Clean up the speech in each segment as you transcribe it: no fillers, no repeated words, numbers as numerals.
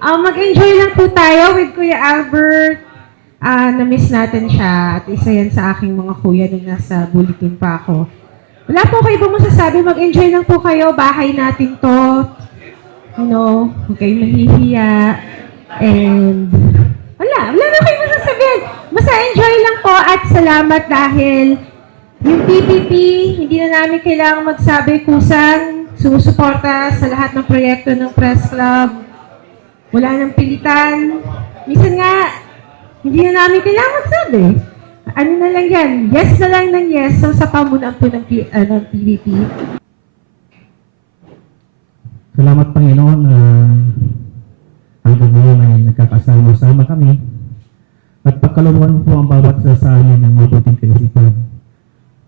Mag-enjoy lang po tayo with Kuya Albert. Na-miss natin siya at isa yan sa aking mga kuya nung nasa bulletin pa ako. Wala po kayo ba masasabi? Mag-enjoy lang po kayo. Bahay natin to. Huwag kayong mahihiya. And wala na kayo masasabihin. Basta enjoy lang po at salamat dahil yung PPP, hindi na namin kailangang magsabi kusan, sumusuporta sa lahat ng proyekto ng Press Club. Wala nang pilitan. Minsan nga, hindi na namin kailangan magsabi. Ano na lang yan? Yes na lang ng yes. So, sa pamunan po ng PVP. Salamat Panginoon na hanggang ngayon ay nagkakasama-sama kami at pagkalooban po ang bawat isa sa amin ng mabuting kaisipan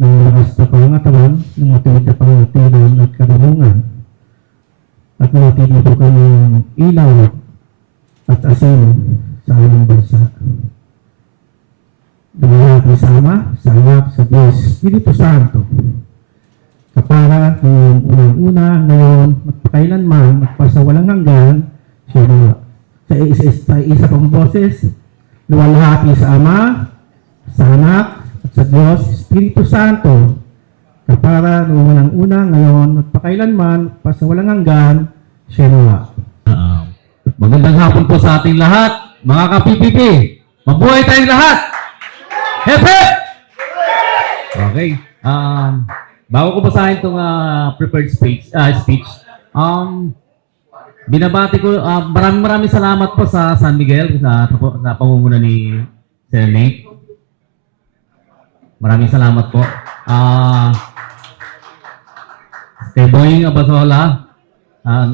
ng lakas na pangangatawan, ng matuwid na pangatilan at karunungan at manatili po kami ilaw at asin sa aming bansa. Dahil isama sa anak sa Diyos, Espiritu Santo, kapara ng unang-una, ngayon, magpakailanman, magpasawalang hanggan, sa isa pang boses, luwalhati sa Ama, sa Anak, at sa Diyos, Espiritu Santo, kapara ng unang-una, ngayon, magpakailanman, magpasawalang hanggan, siya. Magandang hapon po sa ating lahat, mga ka-PPP. Mabuhay tayong lahat! Hep hep! Okay. Bago ko basahin itong prepared speech, binabati ko, maraming salamat po sa San Miguel, sa pangunguna ni Sir Nate. Maraming salamat po. Kay Boying Abasola,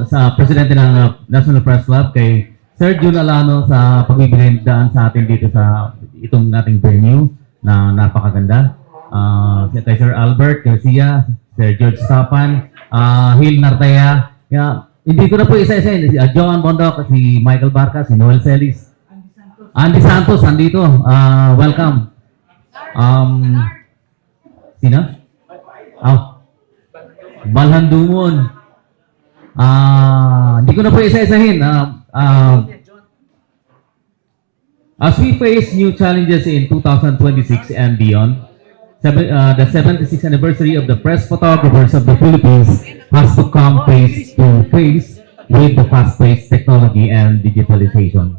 sa presidente ng National Press Club, kay Sir Jun Alano sa pagbibigay daan sa atin dito sa itong ating venue na napakaganda. Kay Sir Albert Garcia, Sir George Sapan, Hil Nartea, hindi ko na po isa-isa, si John Bondok, si Michael Barca, si Noel Celis, Andy Santos, andito, welcome. Sino? Balhandumon. Hindi ko na po isa-isahin. As we face new challenges in 2026 and beyond, the 76th anniversary of the Press Photographers of the Philippines has to come face to face with the fast-paced technology and digitalization.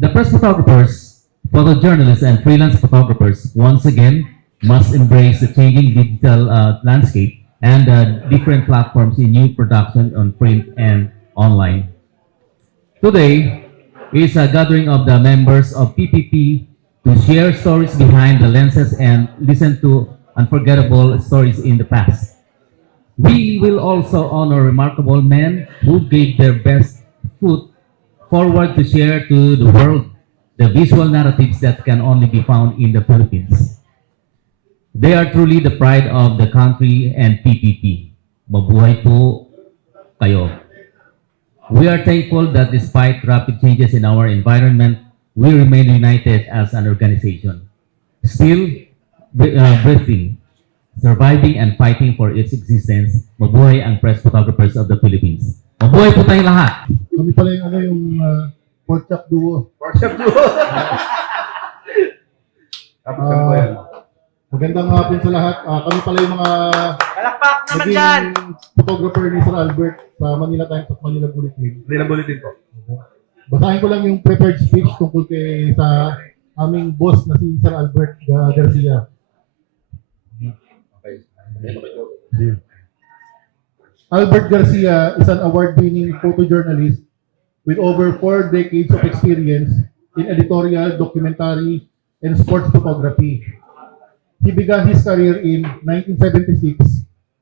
The press photographers, photojournalists, and freelance photographers once again must embrace the changing digital landscape and different platforms in new production on print and online. Today is a gathering of the members of PPP to share stories behind the lenses and listen to unforgettable stories in the past. We will also honor remarkable men who gave their best foot forward to share to the world the visual narratives that can only be found in the Philippines. They are truly the pride of the country and PPP. Mabuhay po kayo. We are thankful that despite rapid changes in our environment, we remain united as an organization, still breathing, surviving, and fighting for its existence. Mabuhay ang Press Photographers of the Philippines. Mabuhay po tayong lahat. Kami pala yung pork chop duo. Pork chop duo. Tapos kami po yan. Magandang hapon sa lahat. Kami pala yung mga Palakpak naman dyan! photographer ni Sir Albert sa Manila Times at Manila Bulletin. Manila Bulletin po. Basahin ko lang yung prepared speech tungkol kay sa aming boss na si Sir Albert Garcia. Okay. Albert Garcia is an award-winning photojournalist with over 4 decades of experience in editorial, documentary, and sports photography. He began his career in 1976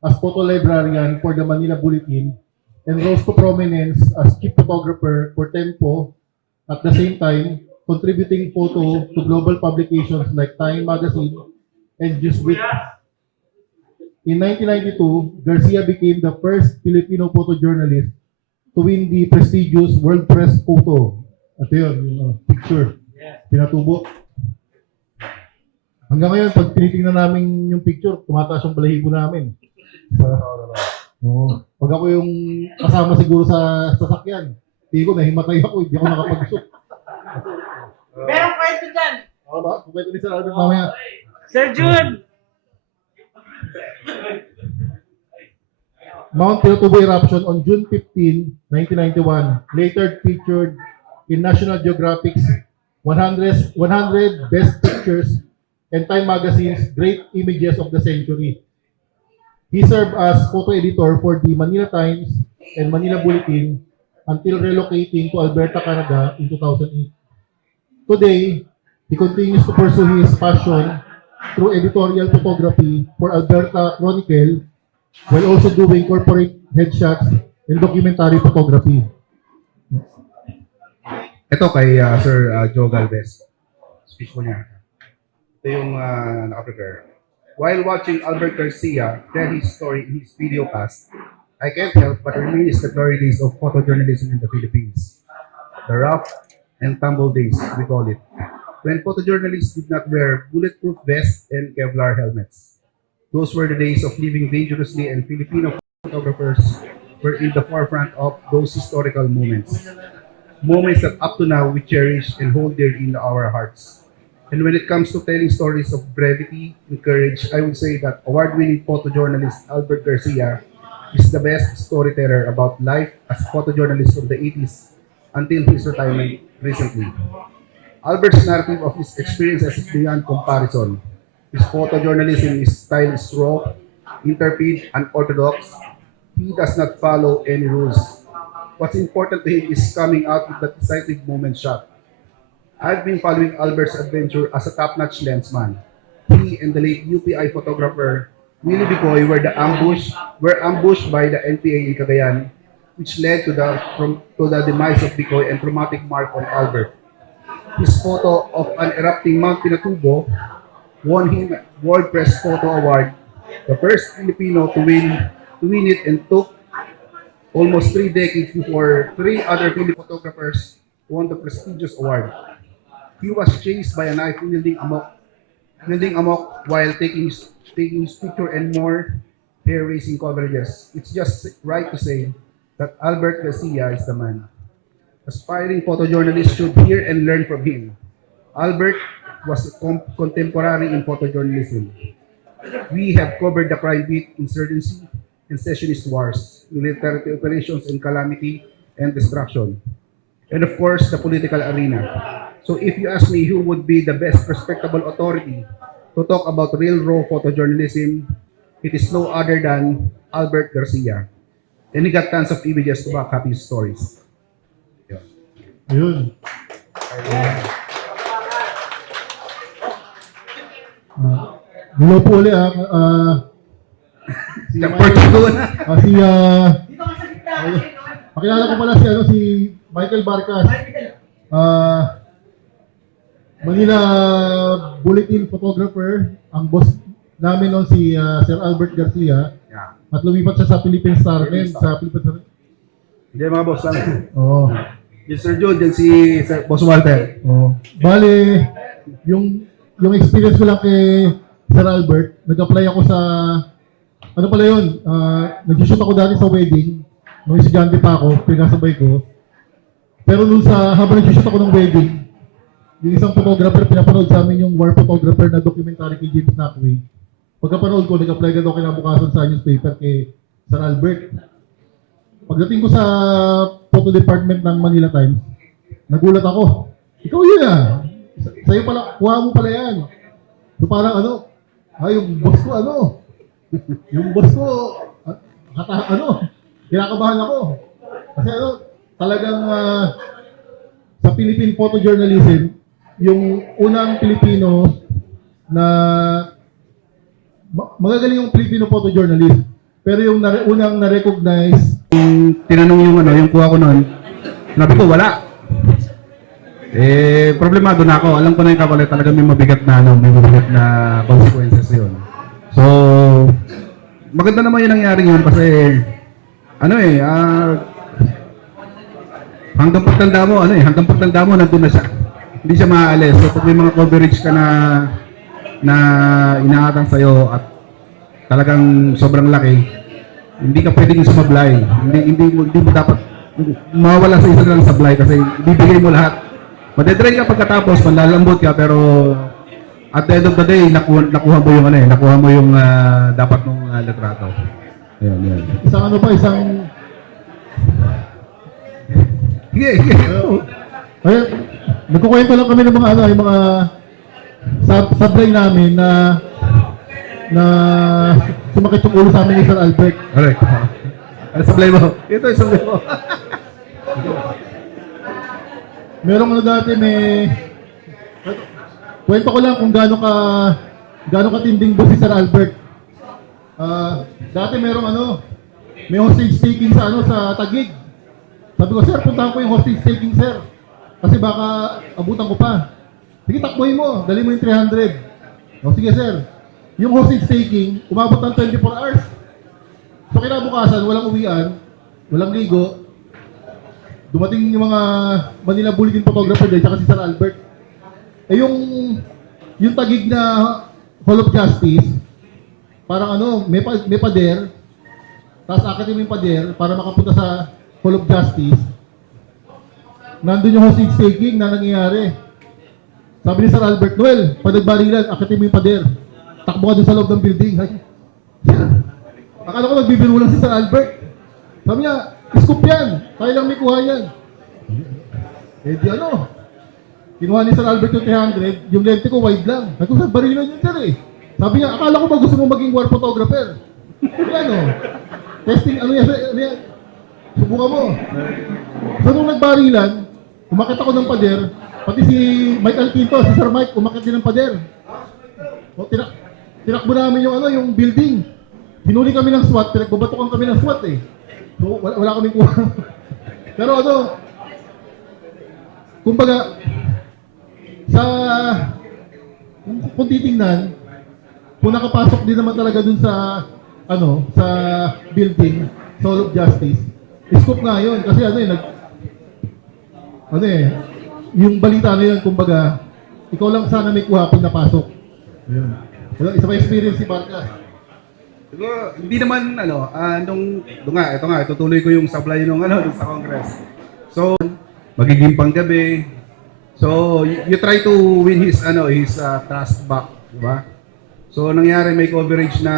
as photo librarian for the Manila Bulletin and rose to prominence as chief photographer for Tempo, at the same time contributing photo to global publications like Time Magazine and Newsweek. In 1992, Garcia became the first Filipino photojournalist to win the prestigious World Press Photo. Ito yun, yung picture. Pinatubo. Hanggang ngayon, pag tinitingnan namin yung picture, tumataas yung balahibo namin. Pag ako yung kasama siguro sa sasakyan, Hindi ko, nahimatay ako, hindi ako nakapag-shoot. Merong kwento dyan. Ako ba? Kumpleto ni Sir Albert mamaya. Sir Jun! Mount Pinatubo eruption on June 15, 1991, later featured in National Geographic's 100 Best Pictures and Time Magazine's Great Images of the Century. He served as photo editor for the Manila Times and Manila Bulletin until relocating to Alberta, Canada in 2008. Today, he continues to pursue his passion through editorial photography for Alberta Chronicle while also doing corporate headshots and documentary photography. Ito kay Sir Joe Galvez. Speech mo niya. Ito yung naka-prepare. While watching Albert Garcia tell his story in his video cast, I can't help but reminisce the glory days of photojournalism in the Philippines. The rough and tumble days, we call it. When photojournalists did not wear bulletproof vests and Kevlar helmets. Those were the days of living dangerously, and Filipino photographers were in the forefront of those historical moments. Moments that up to now we cherish and hold dear in our hearts. And when it comes to telling stories of brevity and courage, I would say that award-winning photojournalist Albert Garcia is the best storyteller about life as a photojournalist of the 80s until his retirement recently. Albert's narrative of his experiences is beyond comparison. His photojournalism style is raw, intrepid, unorthodox. He does not follow any rules. What's important to him is coming out with that decisive moment shot. I've been following Albert's adventure as a top-notch lensman. He and the late UPI photographer Willie Bicoy were ambushed by the NPA in Cagayan, which led to the demise of Bicoy and traumatic mark on Albert. His photo of an erupting Mount Pinatubo won him World Press Photo Award, the first Filipino to win it, and took almost 3 decades before 3 other Filipino photographers won the prestigious award. He was chased by a knife wielding amok while taking his picture and more hair-raising coverages. It's just right to say that Albert Garcia is the man. Aspiring photojournalists should hear and learn from him. Albert was contemporary in photojournalism. We have covered the crime beat, insurgency, and secessionist wars, military operations and calamity and destruction, and of course, the political arena. So if you ask me who would be the best respectable authority to talk about real raw photojournalism, it is no other than Albert Garcia. And he got tons of images to back up his stories. Ayun. Hello po ulit si pakilala ko pala si Michael Barcas. Manila Bulletin photographer, ang boss namin noon si Sir Albert Garcia. Yeah. At lumipat siya sa Philippine Star sa Philippine Star. Hindi mga boss lang. Oo. Yung Sir John, yan si Sir Boss Walter. Oo. Bale, yung experience ko lang kay Sir Albert, nag-apply ako sa ano pala yun, nag-shoot ako dati sa wedding, nung estudyante pa ako, pinasabay ko. Pero nung habang nag-shoot ako ng wedding, yung isang photographer, pinapanood sa amin yung war photographer na documentary kay James Knockway. Pagkapanood ko, nag-apply ka daw kinabukasan sa newspaper kay Sir Albert. Pagdating ko sa photo department ng Manila Times, nagulat ako. Ikaw yun ah! Sa'yo pala, kuha mo pala yan. So parang yung boss ko yung boss ko, kinakabahan ako. Kasi talagang sa Philippine photojournalism, yung unang Pilipino na magagaling yung Filipino photojournalist. Pero yung unang na-recognize, Tinanong yung kuha ko noon, sabi ko wala. Problemado na ako. Alam ko na yung kapalit, talagang may mabigat na consequences yun. So, maganda naman yung nangyari yun kasi, hanggang pagtanda mo, nandun na siya. Hindi siya maaalis. So, pag may mga coverage ka na inaatang sa'yo at talagang sobrang laki, hindi ka pwedeng sumablay. Hindi mo dapat mawala sa isa lang sablay kasi bibigay mo lahat. Madedrain ka pagkatapos, manlalambot ka, pero at the end of the day, nakuha mo yung nakuha mo yung dapat mong litrato. Ayan. Isang ano pa, isang... Sige. Ay, nagkukwento lang kami ng mga ano, yung mga sablay namin na sumakit yung ulo sa amin ni Sir Albert. Alright. Ano sablay mo? Ito yung sablay mo. Merong ano dati, kwento ko lang kung gaano katinding boss si Sir Albert. Dati may hostage taking sa Taguig. Sabi ko, sir, puntahan ko yung hostage taking, sir. Kasi baka abutan ko pa. Sige, takboy mo. Dali mo yung 300. O, sige, sir. Yung hostage taking, umabot ng 24 hours. So, kinabukasan, walang uwian, walang ligo. Dumating yung mga Manila Bulletin photographer din, tsaka si Sir Albert. Eh, yung Taguig na Hall of Justice, parang may pader, tapos akitin mo yung pader para makapunta sa Hall of Justice. Nandun yung hostage taking na nangyayari. Sabi ni Sir Albert, Noel, pag nagbarilan, akitin mo yung pader. Takbo ka dun sa loob ng building. Akala ko nagbibiro lang si Sir Albert. Sabi niya, scoop yan. Tayo lang may kuha yan. Eh di kinuha ni Sir Albert yung 300, yung lente ko wide lang. Sabi ko, sir, barilan yun, sir eh. Sabi niya, akala ko ba gusto mo maging war photographer? Testing, yan. Subukan mo. So nung nagbarilan, umakit ako ng pader, pati si Mike Alquinto, si Sir Mike, umakit din ng pader. O, tinakbo namin yung building. Hinuli kami ng SWAT, pinagbabatukan kami ng SWAT eh. So wala kaming kuha. Pero kumbaga, kung titingnan, kung nakapasok din naman talaga dun sa building, sa Hall of Justice, scoop nga yun, kasi yung balita na yun, kumbaga, ikaw lang sana may kuha pag napasok. Ayun. Isa pa experience si Barca. Siguro, hindi naman, ito nga, itutuloy ko yung sablay nung sa Congress. So, magiging panggabi. So, you try to win his trust back, di ba? So, nangyari, may coverage na,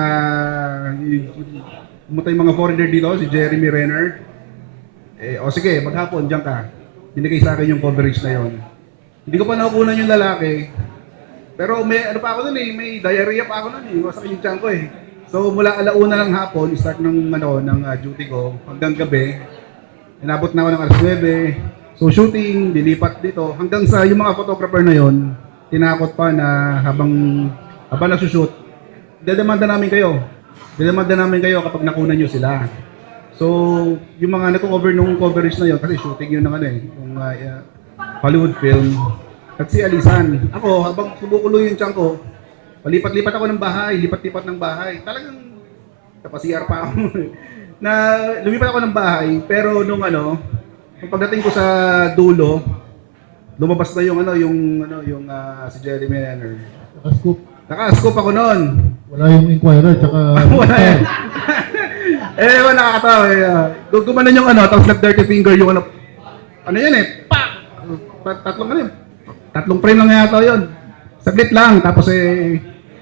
pumunta yung mga foreigner dito, si Jeremy Renner. Sige, maghapon, diyan ka. Binigay sa akin yung coverage na yon. Hindi ko pa nakukunan yung lalaki. Pero may pa ako nun may diarrhea pa ako nun masakit yung tiyan ko eh. So mula alauna ng hapon, start ng duty ko hanggang gabi. Inabot na ako ng alas 9. So shooting, dilipat dito hanggang sa yung mga photographer na yon, tinakot pa na habang nagsushoot, dedemanda namin kayo. Dedemanda namin kayo kapag nakunan niyo sila. So, yung mga nag-cover nung coverage na yon, kasi shooting yun ng yung Hollywood film. At si Alisan, ako habang kumukulo yung tiyan ko, palipat-lipat ako ng bahay, lipat-lipat ng bahay. Talagang kapasiyar pa ako. Na lumipat ako ng bahay, pero nung pagdating ko sa dulo, lumabas na yung si Jeremy Renner. Naka-scoop ako noon. Wala yung Inquirer, tsaka... Wala yan. Wala nakakatawa gumanon yung tapos nag-dirty finger yung yan pak! Tatlong frame lang yata yun. Saglit lang, tapos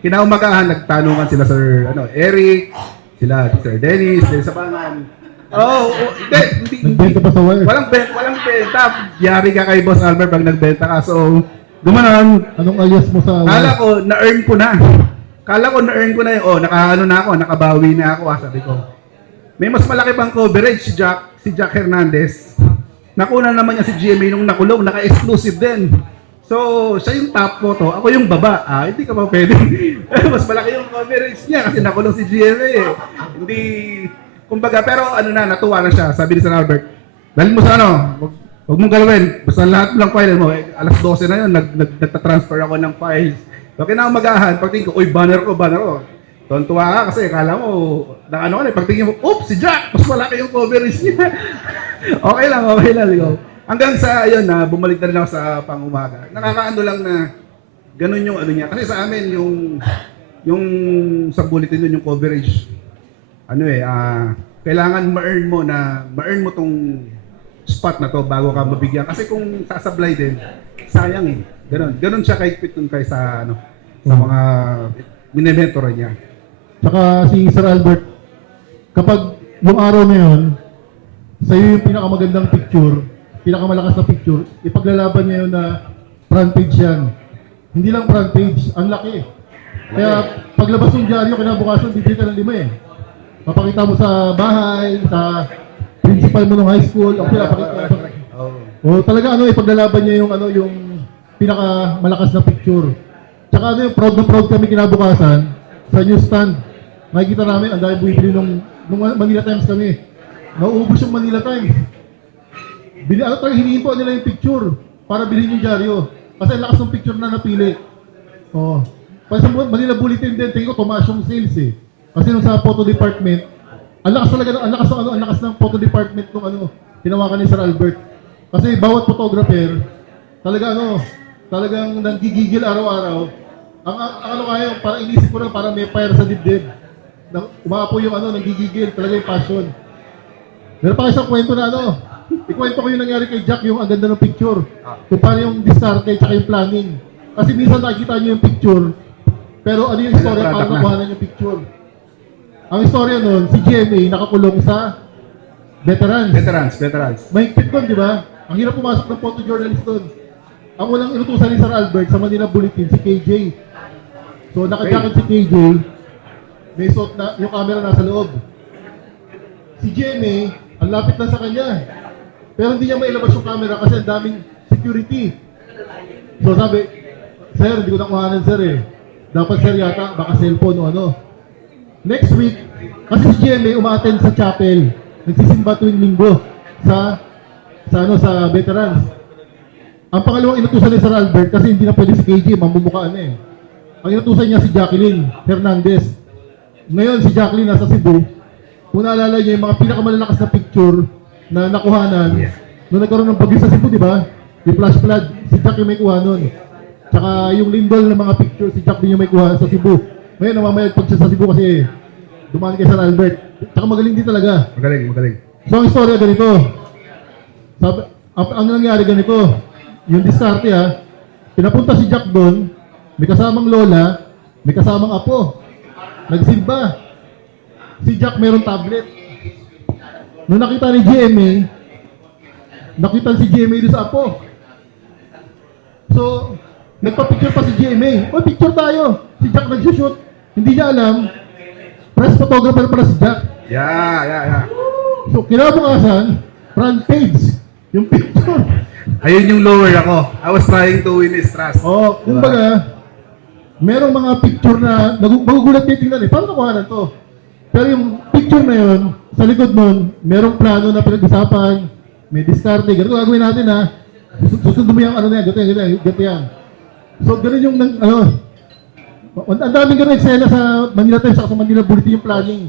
kinaumagahan, nagtanungan sila Sir Eric, sila Sir Dennis, Sir Sabangan. Hindi. Nagbenta pa sa wire. Walang benta. Yari ka kay Boss Albert pag nagbenta ka. So, gumanon. Anong alias mo sa wire? Kala ko na-earn ko na yun. Nakabawi na ako, sabi ko. May mas malaki pang coverage si Jack Hernandez. Nakuna naman niya si GMA nung nakulong, naka-exclusive din. So, siya yung top photo, ako yung baba. Hindi ka ba pwede? Mas malaki yung coverage niya kasi nakulong si GMA eh. Hindi, kumbaga, pero natuwa na siya. Sabi ni Sir Albert, dahil mo sa huwag mong galawin. Basta lahat lang file mo. Alas 12 na yun, nagtatransfer ako ng files. So, kinaumagahan, pagtingin ko, banner ko. Tuwa ka kasi akala mo, pagtingin mo, oops, si Jack, mas malaki yung coverage niya. okay lang. Hanggang sa, bumalik na rin ako sa pangumaga. Nakakaano lang na, ganun yung niya. Kasi sa amin, yung sa bulletin nun, yung coverage, kailangan ma-earn mo spot na to bago ka mabigyan. Kasi kung sasablay din, sayang eh. Ganon siya kahigpit nun kay sa, ano, sa mga minementoran niya. Tsaka si Sir Albert, kapag yung araw na yun, sa'yo yung pinakamagandang picture, pinakamalakas na picture, ipaglalaban niya yun na front page yan. Hindi lang front page, ang laki. Kaya paglabas ng dyaryo, kinabukasan, bibili ka ng 5 eh. Papakita mo sa bahay, sa principal mo ng high school, o pinapakita. O talaga ano, ipaglalaban niya yung ano, yung pinakamalakas na picture. Tsaka ano yung proud na proud kami kinabukasan sa newsstand. Makikita namin, ang dami bumibili nung Manila Times kami. Nauubos yung Manila Times. Ano tayo, hinihin po nila yung picture para bilhin yung dyaryo. Kasi ang lakas ng picture na napili. Oh. Kasi sa Manila Bulletin din, tingin ko tumaas yung sales eh. Kasi nung sa photo department, ang lakas talaga, ang lakas ng photo department nung ano, tinawakan ni Sir Albert. Kasi bawat photographer, talagang nanggigigil araw-araw. Ang ano kaya, parang inisip ko lang, parang may fire sa dibdib. Umapo yung ano, nanggigigil, talaga yung passion. Meron pa isang kwento na ano, ikwento ko yung nangyari kay Jack, yung ang ganda ng picture. Kung paano yung diskarte, tsaka yung planning. Kasi minsan nakikita niyo yung picture, pero ano yung istorya, paano nakuhanan yung picture. Ang istorya nun, si GMA nakakulong sa veterans. Veterans. Mahigpit doon, di ba? Ang hirap pumasok ng photojournalist doon. Ang unang inutusan ni Sir Albert sa Manila Bulletin, si KJ. So, nakajakit si KJ, may suot na, yung camera nasa loob. Si GMA, ang lapit lang sa kanya. Pero hindi niya mailabas yung camera kasi ang daming security. So, sabi, Sir, hindi ko nakuhanan, Sir eh. Dapat, Sir, yata, baka cellphone o ano. Next week, kasi si GMA umaattend sa chapel. Nagsisimba tuwing linggo sa veterans. Ang pangalawang inutusan ni Sir Albert, kasi hindi na pwede si KJ, mamumukaan eh. Ang inutusan niya si Jacqueline Hernandez. Ngayon si Jacqueline nasa Cebu. Kung naalala niyo yung mga pinakamalalakas na picture na nakuhanan, nung nagkaroon ng bagyo sa Cebu, di ba? Yung flash flood, si Jack yung may kuha nun. Tsaka yung lindol ng mga picture, si Jack din yung may kuha sa Cebu. Ngayon, namamayagpag siya sa Cebu kasi dumaan kay Sir Albert. Tsaka magaling din talaga. Magaling. So, ang istorya ganito. Ang nangyari ganito, yung diskarte pinapunta si Jack doon, may kasamang lola, may kasamang apo. Nagsimba. Si Jack meron tablet. Nung nakita ni GMA, nakita si GMA doon sa apo. So, nagpa-picture pa si GMA. O, picture tayo. Si Jack nag-shoot. Hindi niya alam, press photographer pala si Jack. Yeah. So, kinabukasan, front page, yung picture. Ayun yung lower ako. I was trying to win his trust. Kumbaga, merong mga picture na magugulat kayo tingnan eh. Paano nakuha na to? Pero yung picture na yun, sa likod nun, merong plano na pinag-usapan, may diskarte, ganito gagawin natin susunod mo yung ano na yan, ganito yan. So, ganun yung, ang daming ganun eksena sa Manila Times sa Manila Bulletin yung planning.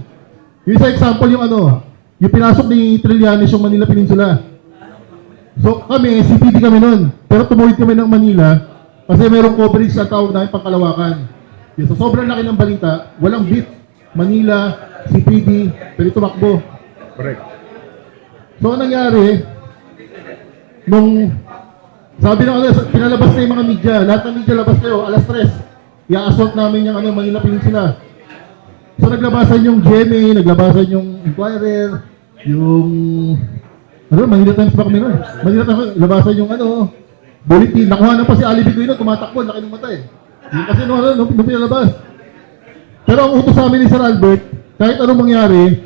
Yung isa example yung yung pinasok ni Trillanes yung Manila Peninsula. So kami, CPD kami nun. Pero tumuwid kami ng Manila kasi mayroong coverage sa tawag namin pangkalawakan. So sobrang laki ng balita, walang beat. Manila, CPD, pwede tumakbo. Correct. So ang nangyari, nung sabi ng pinalabas na yung mga media, lahat ng media labas kayo, alas 3, i-assault namin yung Manila Peninsula. So naglabasan yung GMA, naglabasan yung Inquirer, yung Manila Times ba kami nun? Manila Times, labasan yung bulletin. Nakuha na pa si Ali Bigoy tumatakbo, laki ng mata eh. Yung kasi nung pinalabas. Pero ang utos sa amin ni Sir Albert, kahit anong mangyari,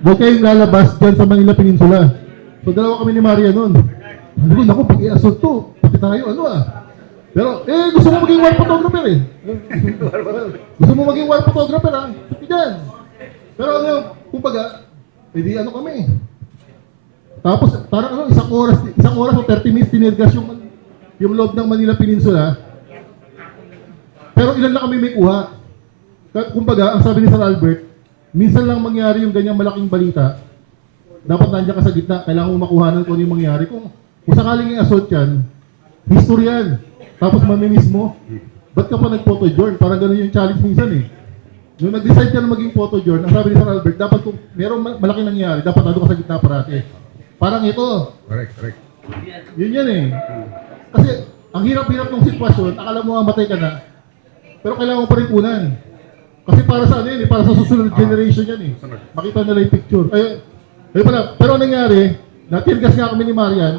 huwag kayong lalabas dyan sa Manila Peninsula. So dalawa kami ni Maria nun. Naku, pag i-assault to, pati tayo, Pero, gusto mo maging war photographer eh. Gusto mo maging war photographer Sige dyan. Pero kumbaga, hindi kami. Tapos, parang isang oras o 30 minutes tinirgas yung loob ng Manila Peninsula. Pero ilan lang kami may kuha. Kumbaga, ang sabi ni Sir Albert, minsan lang mangyari yung ganyang malaking balita. Dapat nandiyan ka sa gitna. Kailangan mo makuhanan kung ano yung mangyari. Kung sakaling i-assault yan, history yan. Tapos mamimiss mo, ba't ka pa nag-photojourn? Parang gano'n yung challenge minsan eh. Nung nag-decide ka na maging photojourn, ang sabi ni Sir Albert, dapat kung merong malaking nangyari, dapat nandun ka sa gitna parati. Parang ito. Correct. Yun yan eh. Kasi ang hirap-hirap ng sitwasyon, akala mo matay ka na, pero kailangan mo pa rin kunan. Kasi para sa ano yun eh, para sa susunod generation yan eh. Susunod. Makita nila yung picture. Ay pala, pero anong nangyari, natirgas nga kami ni Marian,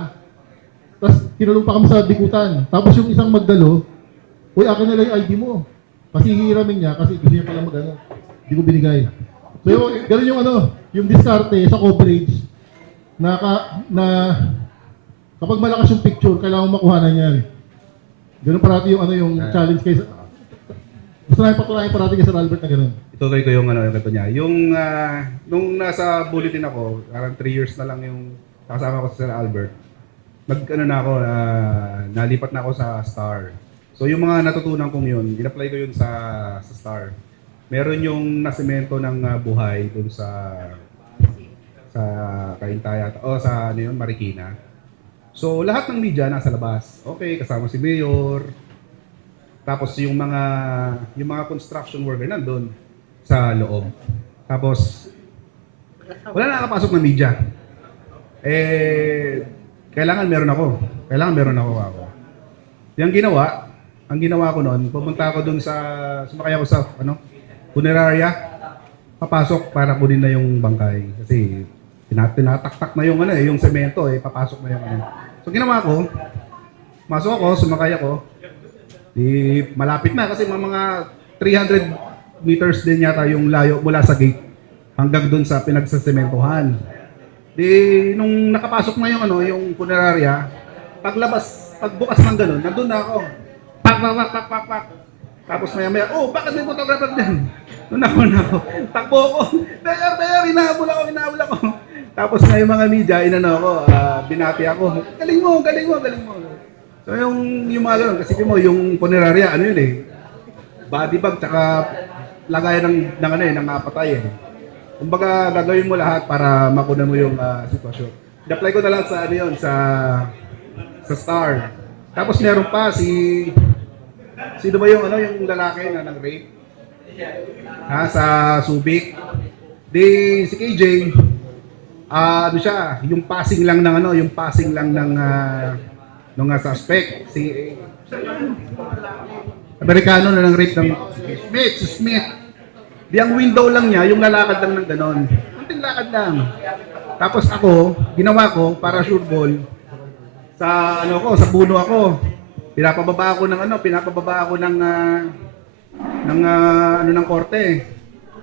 tapos kinulong pa kami sa bikutan. Tapos yung isang magdalo, uy, akin na lang yung ID mo. Kasi hihiramin niya, kasi gusto niya pala mag-ano. Hindi ko binigay. So yung, ganun yung ano, yung diskarte sa coverage, na kapag malakas yung picture, kailangan makuhanan yan. Ganun parati yung ano yung challenge kay gusto namin patunayan parati kay Sir Albert na ganun. Ituloy ko yung yung ganito niya. Yung nung nasa bulletin ako, parang 3 years na lang yung kasama ko sa Sir Albert. Nalipat na ako sa Star. So yung mga natutunan kong yun, in-apply ko yun sa Star. Meron yung nasemento ng buhay dun sa Kaintaya o sa ano yun, Marikina. So lahat ng media nasa labas. Okay, kasama si Mayor. Tapos yung mga construction worker nandun sa loob. Ko wala na nakapasok ng media. Kailangan meron ako. Ang ginawa ko noon, pumunta ako dun sumakay ako sa funeraria. Papasok para kunin na yung bangkay kasi tinataktak na yung yung semento papasok na yung So ginawa ko, masok ako, sumakay ako. Malapit na kasi mga 300 meters din yata yung layo mula sa gate hanggang doon sa pinagsasementohan. Nung nakapasok na yung funeraria, pagbukas ng ganun, nandun na ako. Pak. Tapos maya, bakit may photographer din? Doon ako. Takbo ako. Mayor, inahabol ako. Tapos na yung mga media, binati ako. Galing mo. So yung mga ganun, kasi mo, yung funeraria, body bag, tsaka lagayan ng napatay Kumbaga, gagawin mo lahat para makunan mo yung sitwasyon. I-apply ko na lang sa Star. Tapos meron pa sino ba yung lalaki na nang-rape? Sa Subic. Si KJ, siya, yung passing lang ng suspect. Amerikano na nang-rape ng Smith. Ang window lang niya, yung lalakad lang ng ganon. Kunting lakad lang. Tapos ginawa ko para sure ball, sa puno ako. Pinapababa ako ng korte.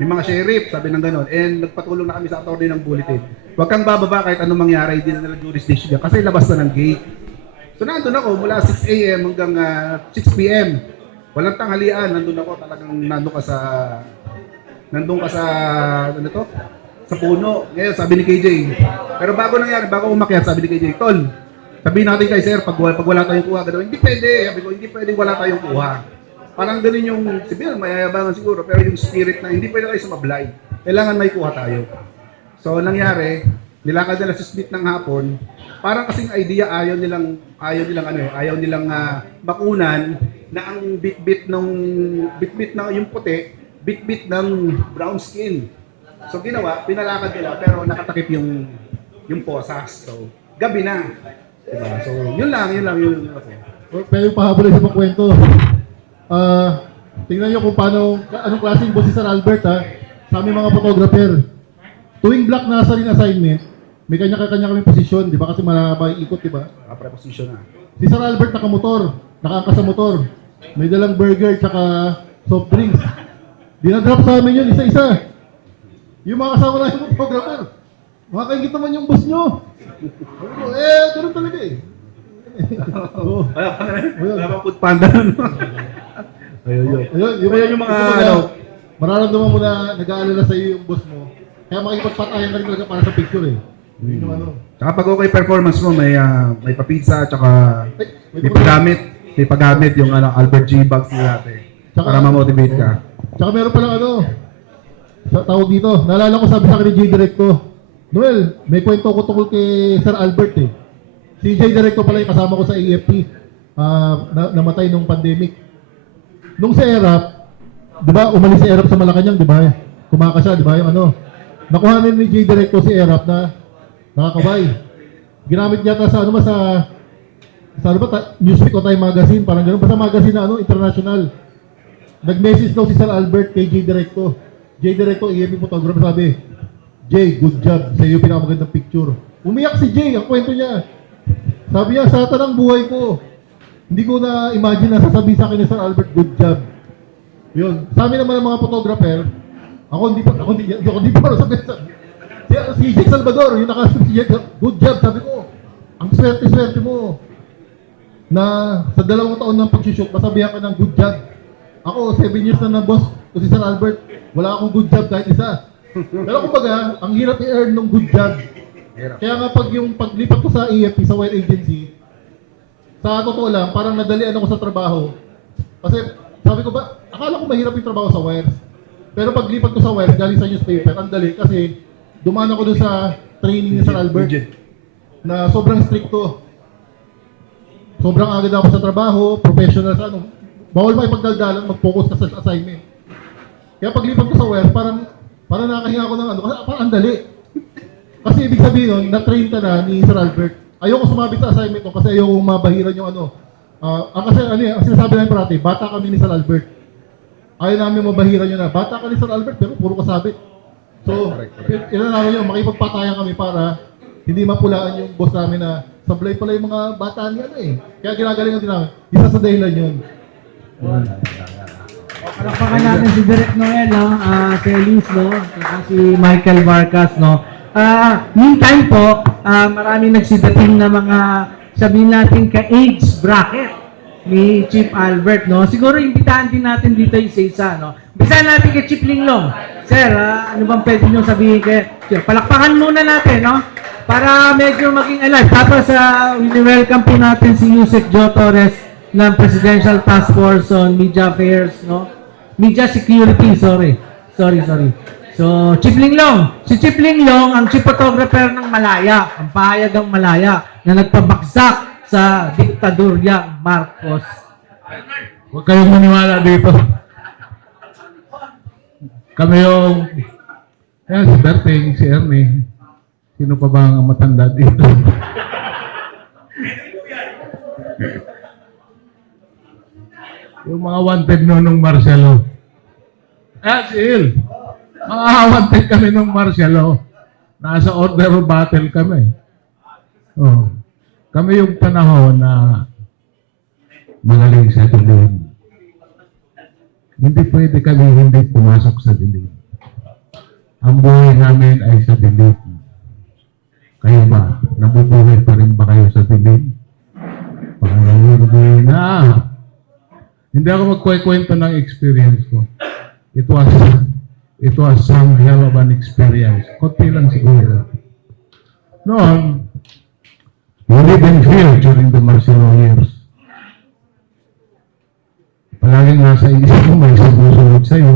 May mga sheriff, sabi ng ganon. And nagpatulong na kami sa attorney ng bulletin. Huwag kang bababa kahit anong mangyari, hindi na nila jurisdiction kasi labas na ng gate. So nandun ako mula 6 a.m. hanggang 6 p.m. Walang tanghalian, nandun ako talagang nandun ka sa sa puno. Ngayon, sabi ni KJ. Pero bago umakyat, sabi ni KJ, Tol, sabihin natin kay sir, pag wala tayong kuha, gano'n, hindi pwede. Sabi ko, hindi pwede wala tayong kuha. Parang ganun yung, sabihin, mayayabangan siguro, pero yung spirit na hindi pwede kayo sumablay. Kailangan may kuha tayo. So, nangyari, nilakad nila si Smith ng hapon, parang kasing idea, ayaw nilang bakunan na ang bit-bit na yung puti, bit-bit ng brown skin. So, pinalakad nila, pero nakatakip yung posas. So, gabi na. Diba? So, yun lang. Pero pahabol sa mga kwento. Tingnan nyo kung anong klaseng boss si Sir Albert sa aming mga photographer. Tuwing block na sa rin assignment, may kanya-kanya kami posisyon, di ba? Kasi malaba yung ikot, di ba? Preposition na. Si Sir Albert nakaangka sa motor. May dalang burger tsaka soft drinks. Dinadrop sa amin yun, isa-isa. Yung mga kasama na yung photographer. Makakaingit naman yung boss nyo. Ganun talaga Wala pa food panda. Ayun yung mga mararamdaman mo na nag-aalala sa iyo yung boss mo. Kaya makikipagpatayan na rin talaga para sa picture Yun yung Tsaka pag okay performance mo, may pa-pizza, tsaka may paggamit yung Albert G. Bags niya para ma-motivate ka. Tsaka meron palang sa tawag dito, naalala ko sabi sa akin ni J. Directo, Noel, may kwento ko tungkol kay Sir Albert Si J. Directo pala yung kasama ko sa AFP, namatay nung pandemic. Nung sa ERAP, di ba, umalis si ERAP sa Malacanang, di ba? Kumaka siya, di ba, yung nakuha ni J. Directo si ERAP na nakakabay. Ginamit yata sa ano ba sa ano ba, Newsweek o Time Magazine, parang gano'n. Basta magazine na ano, international. Nag-message daw si Sir Albert kay J. Directo. J. Directo, EMP photographer, sabi, Jay, good job. Sa iyo pinakamagandang picture. Umiyak si Jay, ang kwento niya. Sabi niya, sa tanang buhay ko, hindi ko na imagine na sasabihin sa akin ni Sir Albert, good job. Yun. Sa amin naman ng mga photographer, hindi pa sabi si Jake Salvador, yung nakasabi si Jake, good job, sabi ko, ang swerte-swerte mo na sa 2 taon ng pag-shoot, masabihan ka ng good job. Ako, 7 years na boss ko si Sir Albert, wala akong good job kahit isa. Pero kumbaga, ang hirap i-earn ng good job. Kaya nga yung paglipat ko sa AFP, sa Wire Agency, sa totoo lang, parang nadalian ako sa trabaho. Kasi sabi ko ba, akala ko mahirap yung trabaho sa Wire. Pero paglipat ko sa Wire, galing sa newspaper, ang dali kasi dumaan ako doon sa training ni Sir Albert na sobrang stricto. Sobrang agad ako sa trabaho, professional sa ano. Bawal makipagdaldalan, mag-focus ka sa assignment. Kaya paglipat ko sa Wire, parang nakahinga ako ng ano, kasi parang ang dali. Kasi ibig sabihin nun, na-train ka na ni Sir Albert. Ayoko sumabit sa assignment ko kasi ayoko mabahiran yung ano. Kasi ang sinasabi namin parati, bata kami ni Sir Albert. Ayaw namin mabahiran yun na, bata ka ni Sir Albert pero puro kasabit. So, ilan namin yun, makipagpatayan kami para hindi mapulaan yung boss namin na sablay pala yung mga bata niya na eh. Kaya ginagalingan din namin. Isa sa dahilan yun. Palakpakan natin si Direk Noel, no? Si Elise, no? Saka si Michael Vargas, no? Meantime po, marami nagsidating na mga, sabihin natin, ka-age bracket ni Chief Albert, no? Siguro imbitahan din natin dito yung isa, no? Imbitahan natin kay Chief Linglong. Sir, ano bang pwede nyo sabihin kay Chief? Palakpakan muna natin, no? Para medyo maging alive. Tapos, welcome po natin si Yusek Joe Torres ng Presidential Task Force on Media Affairs, no? Media Security, sorry. So, Chief Linglong. Si Chief Linglong, ang chief photographer ng Malaya, ang pahayagang Malaya, na nagpabagsak sa diktadoryang Marcos. Huwag kayong maniwala dito. Kami yung, si Berting, si Ernie, sino pa ba ang matanda dito? Yung mga wanted nung Marcelo. Si Il. Mga wanted kami nung Marcelo. Nasa order of battle kami. Oh. Kami yung panahon na magaling sa dilim. Hindi pwede kami hindi pumasok sa dilim. Ang buhay namin ay sa dilim. Kayo ba? Nabubuhay pa rin ba kayo sa dilim? Pangalaman na. Hindi ako magkwento ng experience ko. It was some hell of an experience. Konti lang siguro. Noon, we lived in fear during the Marcelo years. Palaging nasa isip mo, may sumusunod sa'yo.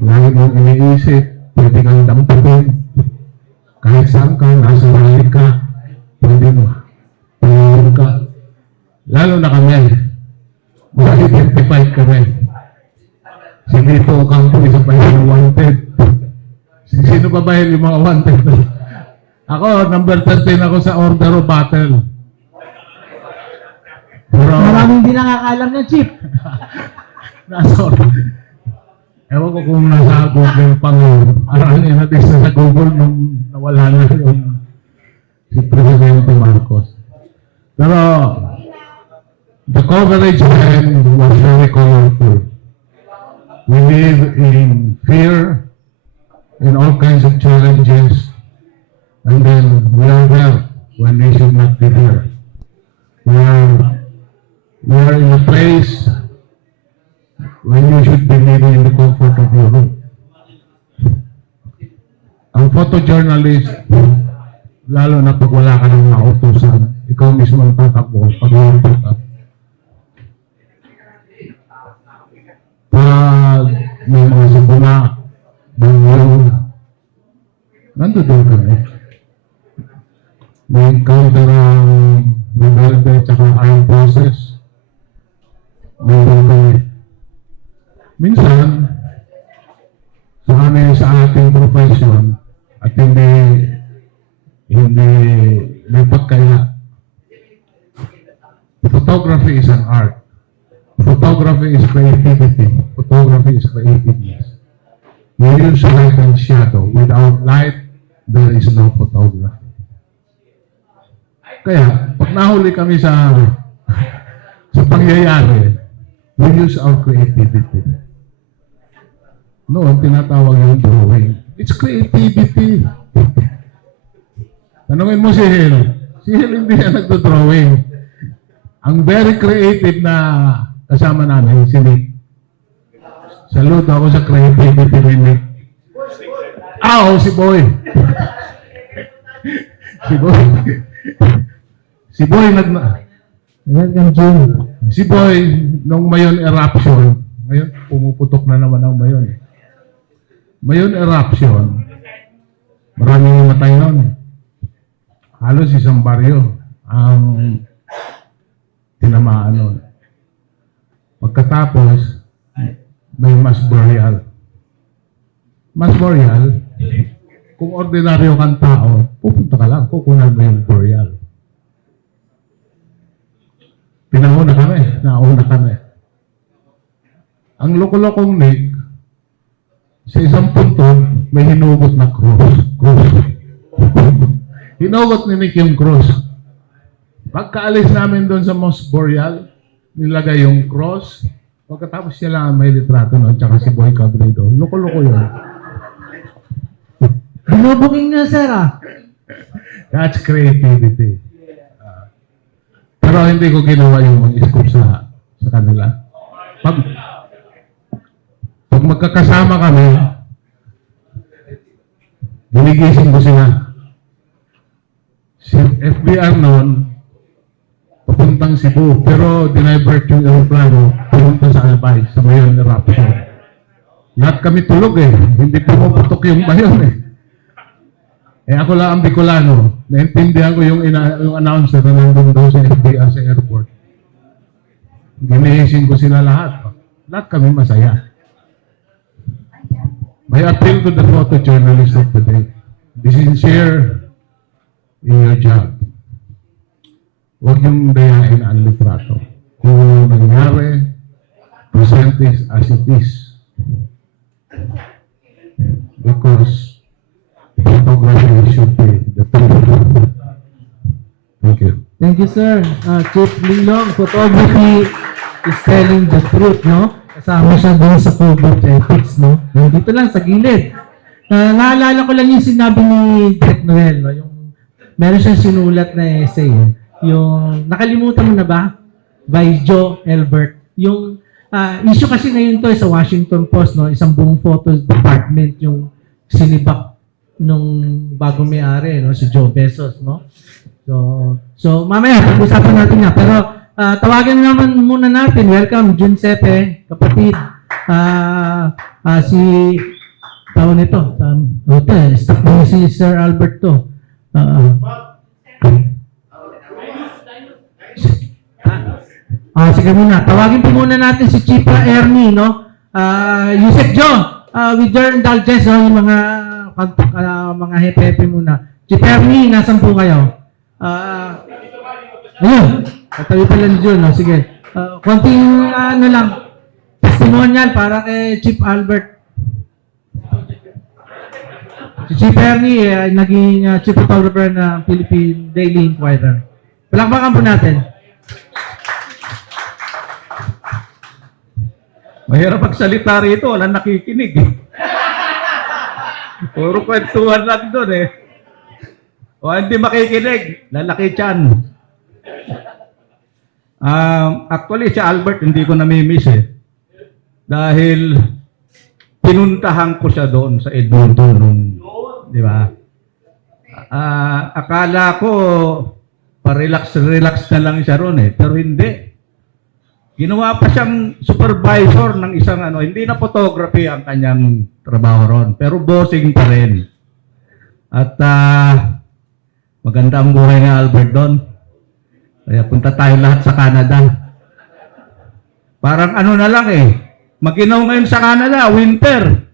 Lagi mong iniisip, pwede kang dampapin. Kahit saan ka, nasa rally ka, pwede mo. Pwede ka. Lalo na kami. Ma-identify kami. Si Nito Ocampo, isa pa yung wanted. Sino pa ba yung mga wanted? Ako, number 13 ako sa order of battle. Pero, Maraming hindi nakakalam ng Chief. ewan ko kung nasa Google pa ngayon. Arangin natin sa Google nung nawala na yung si Presidente Marcos. Pero, the coverage then was very colorful. We live in fear, in all kinds of challenges, and then we are there when we should not be there. We are in a place when you should be living in the comfort of your home. Ang photojournalist, lalo na pag wala ka ng nautusan, ikaw mismo ang tatakbo pag-uupot ka. Pag may mga sakuna, bangol, nandoon kami. May encounter ang Rebelde at saka Armed Forces. Nandoon kami. Minsan, sa amin sa ating profession, at hindi photography is an art. Photography is creativity. Photography is creativeness. We use light and shadow. Without light, there is no photography. Kaya, pag nahuli kami sa pangyayari, we use our creativity. Noon, tinatawag yung drawing. It's creativity. Tanungin mo si Hil. Si Hil hindi yan nagdo-drawing. Ang very creative na kasama namin, si Nick. Saludo ako sa creativity ni Nick. Si Boy. Si Boy. Si Boy Welcome, June. Si Boy, nung Mayon eruption, ngayon pumuputok na naman ang Mayon. Mayon eruption, maraming namatay nun. Halos isang baryo ang tinamaan nun. Pagkatapos, may mass burial. Mass burial, kung ordinaryo kang tao, pupunta ka lang, kukunan mo yung burial. Nauna kami. Ang loko-lokong Nick, sa isang punto, may hinugot na cross. Hinugot ni Nick yung cross. Pagkaalis namin doon sa Mos Boreal, nilagay yung cross. Pagkatapos siya lang may litrato noon, tsaka si Boy Cabredo. Loko-loko yun. Binubuking na, sir, ah. That's creativity. Pero hindi ko ginawa yung mag-scoop sa kanila. Pag magkakasama kami, ginigising ko sila. Si FBR noon, papuntang Cebu, pero dinivert yung aeroplano, pumunta sa Albay, sa Mayon eruption. Lahat kami tulog hindi pumuputok yung Mayon ako lang ang Bicolano. Naintindihan ko yung announcer na nandun daw sa FBR sa airport. Ginising ko sila lahat. Lahat kami masaya. May appeal to the photojournalist of today. Be sincere in your job. Huwag yung dayain ang litrato. Kung nangyari, present it as it is. Because photography should be the truth. Thank you. Thank you, sir. Chief Linglong, photography is telling the truth, no? Kasama siya doon sa code of ethics, no? Nandito lang sa gilid. Naalala ko lang yung sinabi ni Direk Noel, no? Yung meron siyang sinulat na essay. Yung, nakalimutan mo na ba? By Joe Elbert. Yung issue kasi ngayon to sa Washington Post, no? Isang buong photos department yung sinibak nung bagong may-ari, no? Si Joe Bezos, no? So mamaya, pag-usapan natin na. Pero tawagan naman muna natin. Welcome, June Sepe, kapatid. Si, tawag nito. Stop mo si Sir Albert to. Sige muna. Tawagin po muna natin si Chief Ernie, no? Yusek Joe, with your indulgence, no? Yung mga hepe-hepe muna. Chief Ernie, nasan po kayo? Ayun. Katabi pala ni June, no? Sige. Konting lang, testimonial para kay Chief Albert. Si Chief Ernie, naging chief photographer ng Philippine Daily Inquirer. Palakpakan po natin. Mahirap magsalita rito, walang nakikinig Puro kwentuhan lang doon O hindi makikinig, lalaki tiyan. Actually, si Albert hindi ko namimiss dahil pinuntahan ko siya doon sa Edmonton nung, di ba? Akala ko pa-relax na lang siya roon pero hindi. Ginawa pa siyang supervisor ng isang hindi na photography ang kanyang trabaho ron, pero bossing pa rin. At maganda ang buhay ni Albert doon. Kaya punta tayo lahat sa Canada. Parang na lang Maginaw ngayon sa Canada, winter.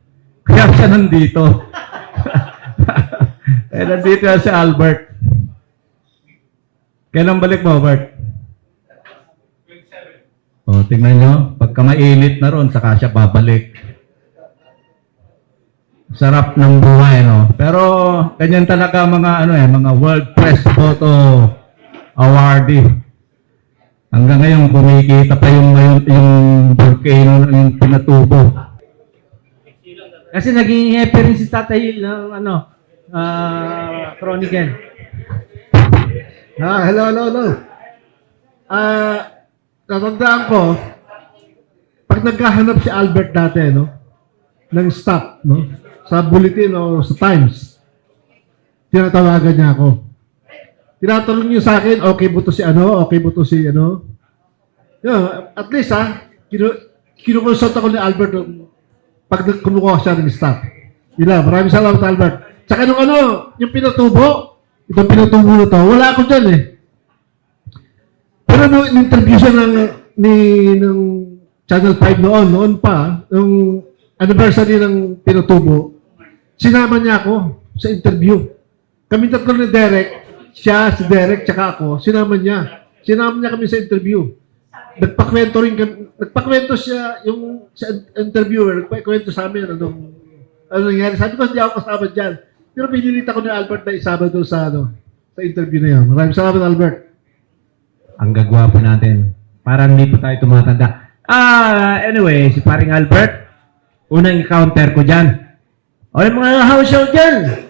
Kaya siya nandito. Kaya nandito si Albert. Kailan balik mo, Albert? O, tingnan nyo, pagka mainit na ron, saka siya babalik. Sarap ng buhay, no? Pero, ganyan talaga mga, mga World Press Photo Awardee. Hanggang ngayon, kumikita pa yung volcano yung Pinatubo. Kasi naging happy rin si Tatay Hil ng Chronicle. Hello. Natandaan ko, pag naghahanap si Albert dati, no, ng stock, no, sa bulletin o sa Times, tinatawagan niya ako. Tinatanong niyo sa akin, okay ba to si ano, okay ba to si ano. Yeah, at least kinukonsult ako ni Albert pag kumukuha siya ng stock. Yun lang, maraming salamat Albert. Tsaka nung yung Pinatubo, itong Pinatubo na to, wala ako dyan eh. Pero nung interview siya ng Channel 5 noon pa, nung anniversary ng Pinatubo, sinama niya ako sa interview. Kami tatlo ni Derek, siya, si Derek, tsaka ako, sinama niya. Sinama niya kami sa interview. Nagpakwento siya, yung sa interviewer, nagpakwento sa amin, ano nangyari. Sabi ko, hindi ako kasama dyan. Pero pinilit ako ni Albert na isama doon sa interview na yun. Maraming salamat, Albert. Ang gagwapo natin. Parang hindi pa tayo tumatanda. Anyway, si paring Albert, unang encounter ko dyan. O yung mga house show dyan.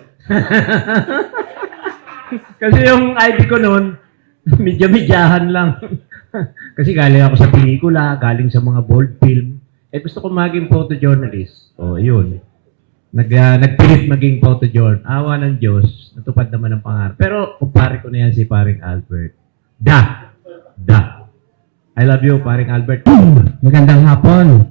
Kasi yung ID ko noon, medya-medyahan lang. Kasi galing ako sa pelikula, galing sa mga bold film. Gusto ko maging photojournalist. O, yun. Nagpilit maging photojournalist. Awa ng Diyos, natupad naman ang pangarap. Pero, kumpare ko na yan si paring Albert. Da. I love you, paring Albert. Magandang hapon.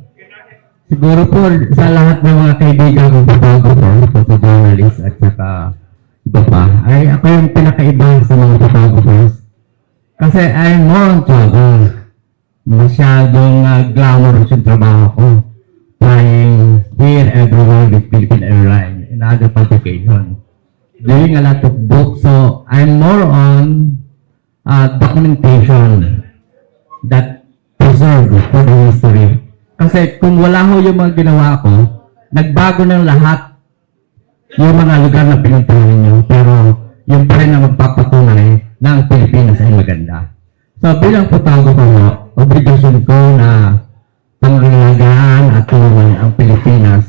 Siguro po sa lahat ng mga kaibigan kong photojournalist at saka iba pa, ay ako yung pinakaiba sa mga photographers. Kasi I'm more on travel. Masyadong glamorous yung trabaho ko. Flying here, everywhere with Philippine Airlines and other publications. Doing a lot of books. So I'm more on documentation that preserve for the history. Kasi kung wala ho yung mga ginawa ko, nagbago ng lahat yung mga lugar na pinuntahan nyo. Pero yung pa rin na magpapatunay na ang Pilipinas ay maganda. So bilang photographer mo, obligasyon ko na pangangalagaan at tulungan ang Pilipinas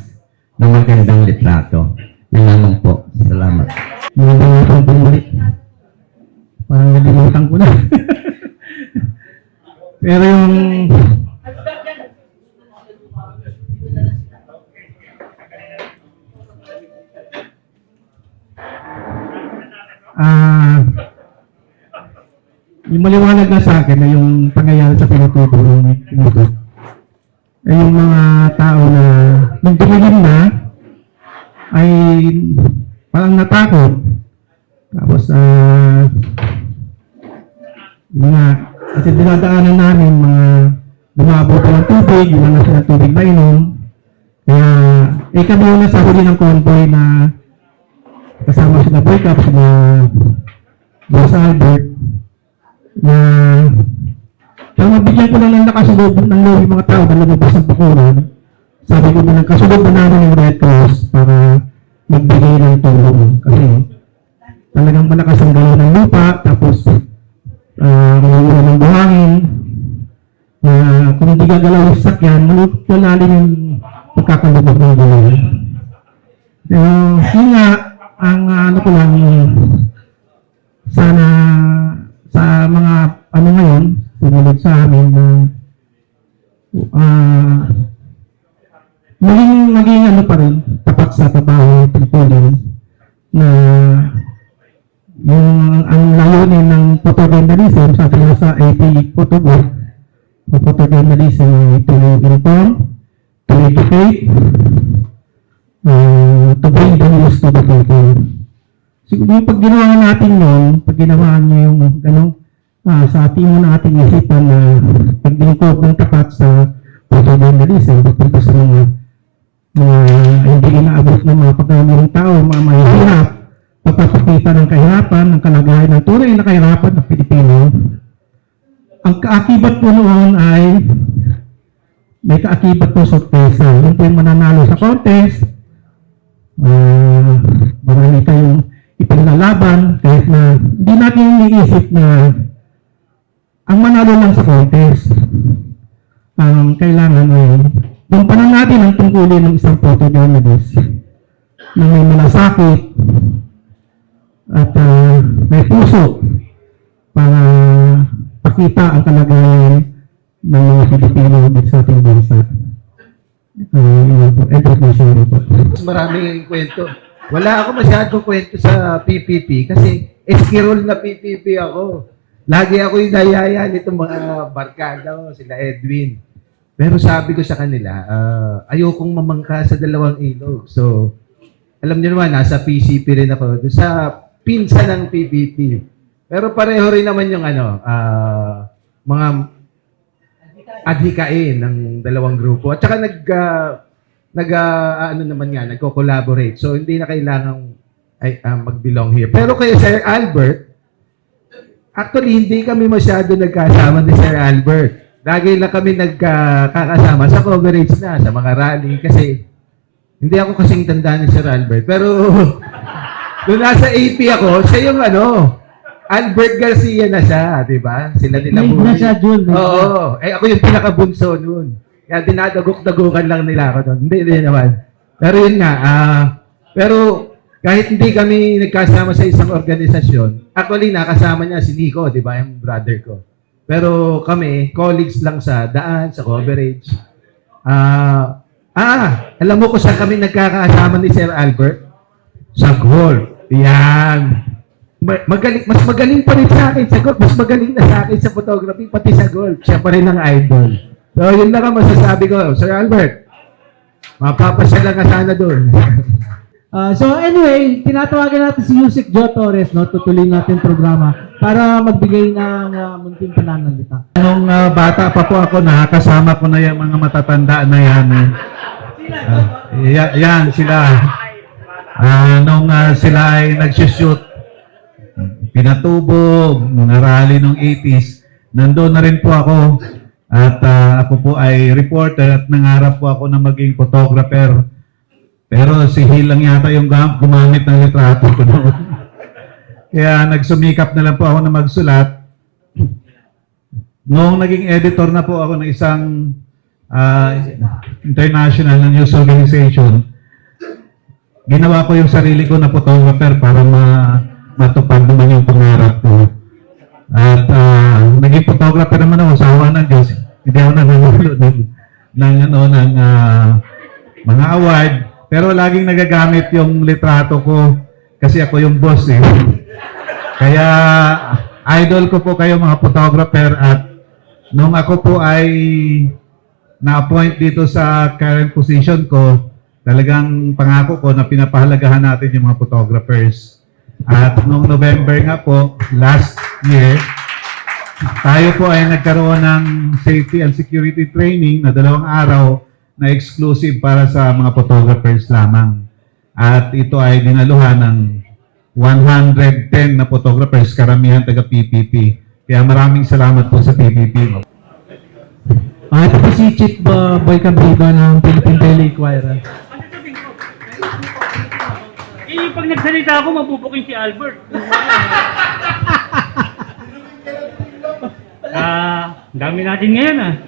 ng magandang litrato. Yan lamang po. Salamat. Nalimutan ko muli. Parang nalimutan ko na. Pero yung yung maliwanag na sa akin na yung pangyayari sa Pinatubo ay yung mga tao na nung dumilim na ay parang natakot. Tapos yun nga, kasi dinadaanan namin mga bumabot ng tubig, wala na silang tubig na inom. Kaya kami yung nasa huli ng convoy na kasama sila Boy Cup, sila Boss Albert, na kaya mabigyan ko lang ng nakasulog ng loob yung mga tao na lumabas ng bakuran. Sabi ko na nagkasulog na namin yung Red Cross para magbigay ng tulong. Kasi talagang malakas ang galaw ng lupa, tapos maluwa ng buhangin, na kung hindi gagalaw yung sakyan, malalim yung pagkakalubog ng galaw. Yun nga, ang ano ko lang, sana sa mga ngayon, sumunod sa amin na maging ano pa rin, tapat sa trabaho, tungkulin, na ang layunin ng photojournalism, sabi nga sa AP Photobook, photojournalism to inform, to educate, to bring the news to the people. Siguro yung pag ginawa natin yun, pag ginawa nyo yung sa ating mo na ating isipan na paglingkod ng tapat sa photojournalism, papunta sa mga hindi inaabot ng mga pagkamalang tao, mga mahihirap, pagpapakita ng kahirapan, ng kalagayan ng tunay na kahirapan ng Pilipino. Ang kaakibat po noon ay may kaakibat po sorpresa. Yun po yung mananalo sa contest. Marami kayong ipaglalaban kahit na hindi natin iniisip na ang manalo lang sa contest. Ang kailangan ay kumpanan natin ang tungkulin ng isang photojournalist na may malasakit at may puso para pakita ang kalagayan ng mga Pilipino dito sa ating bansa. Maraming kwento. Wala ako masyadong kwento sa PPP kasi eskirol na PPP ako. Lagi ako yung nayaya nitong mga barkada ko, sila Edwin. Pero sabi ko sa kanila, ayokong mamangka sa dalawang ilog. So, alam niyo naman, nasa PCP rin ako. Doon sa pinsa ng PPP. Pero pareho rin naman yung mga adhikain ng dalawang grupo. At saka nagko-collaborate. So, hindi na kailangang mag-belong here. Pero kay Sir Albert, actually, hindi kami masyado nagkasama ni Sir Albert. Lagi lang kami nagkakasama sa coverage na, sa mga rally. Kasi, hindi ako kasing tanda ni Sir Albert. Pero, doon nasa AP ako, siya yung Albert Garcia na siya, di ba? Sila nila May na siya, Jun. Oh. Oo. Ako yung pinakabunso noon. Kaya dinadagok-dagukan lang nila ako doon. Hindi naman. Pero yun nga, pero kahit hindi kami nagkasama sa isang organisasyon, actually nakasama niya si Nico, di ba? Yung brother ko. Pero kami, colleagues lang sa daan, sa coverage. Alam mo kung saan kami nagkakasama ni Sir Albert? Sa golf. Yan. Mas magaling pa rin sa akin sa golf. Mas magaling na sa akin sa photography, pati sa golf. Siya pa rin ang idol. So, yun lang ang masasabi ko. Sir Albert, mapapasya lang ka sana doon. So anyway, tinatawagan natin si Yusek Joe Torres, no? Tutuloy natin yung programa para magbigay ng munting pananalita. Nung bata pa po ako, nakakasama ko na yung mga matatanda na yan. Yan sila. Nung sila ay nag-shoot, pinatubo, mga rally nung 80s, nandoon na rin po ako. At ako po ay reporter at nangarap po ako na maging photographer. Pero si Hill lang yata yung gumamit ng litrato ko noon. Kaya nagsumikap na lang po ako na magsulat. Noong naging editor na po ako ng isang international na news organization, ginawa ko yung sarili ko na photographer para matupad naman yung pangarap ko. At naging photographer naman ako sa awa ng Diyos. Hindi ako nananalo ng mga award. Pero laging nagagamit yung litrato ko kasi ako yung boss eh. Kaya idol ko po kayo mga photographer at nung ako po ay na-appoint dito sa current position ko, talagang pangako ko na pinapahalagahan natin yung mga photographers. At nung November nga po, last year, tayo po ay nagkaroon ng safety and security training na 2 araw na exclusive para sa mga photographers lamang. At ito ay dinaluhan ng 110 na photographers, karamihan taga PPP. Kaya maraming salamat po sa PPP. Ito po si Chief Boy Cabrido ng Philippine Daily Inquirer. Pag nagsalita ako, mabubuking si Albert. Dami natin ngayon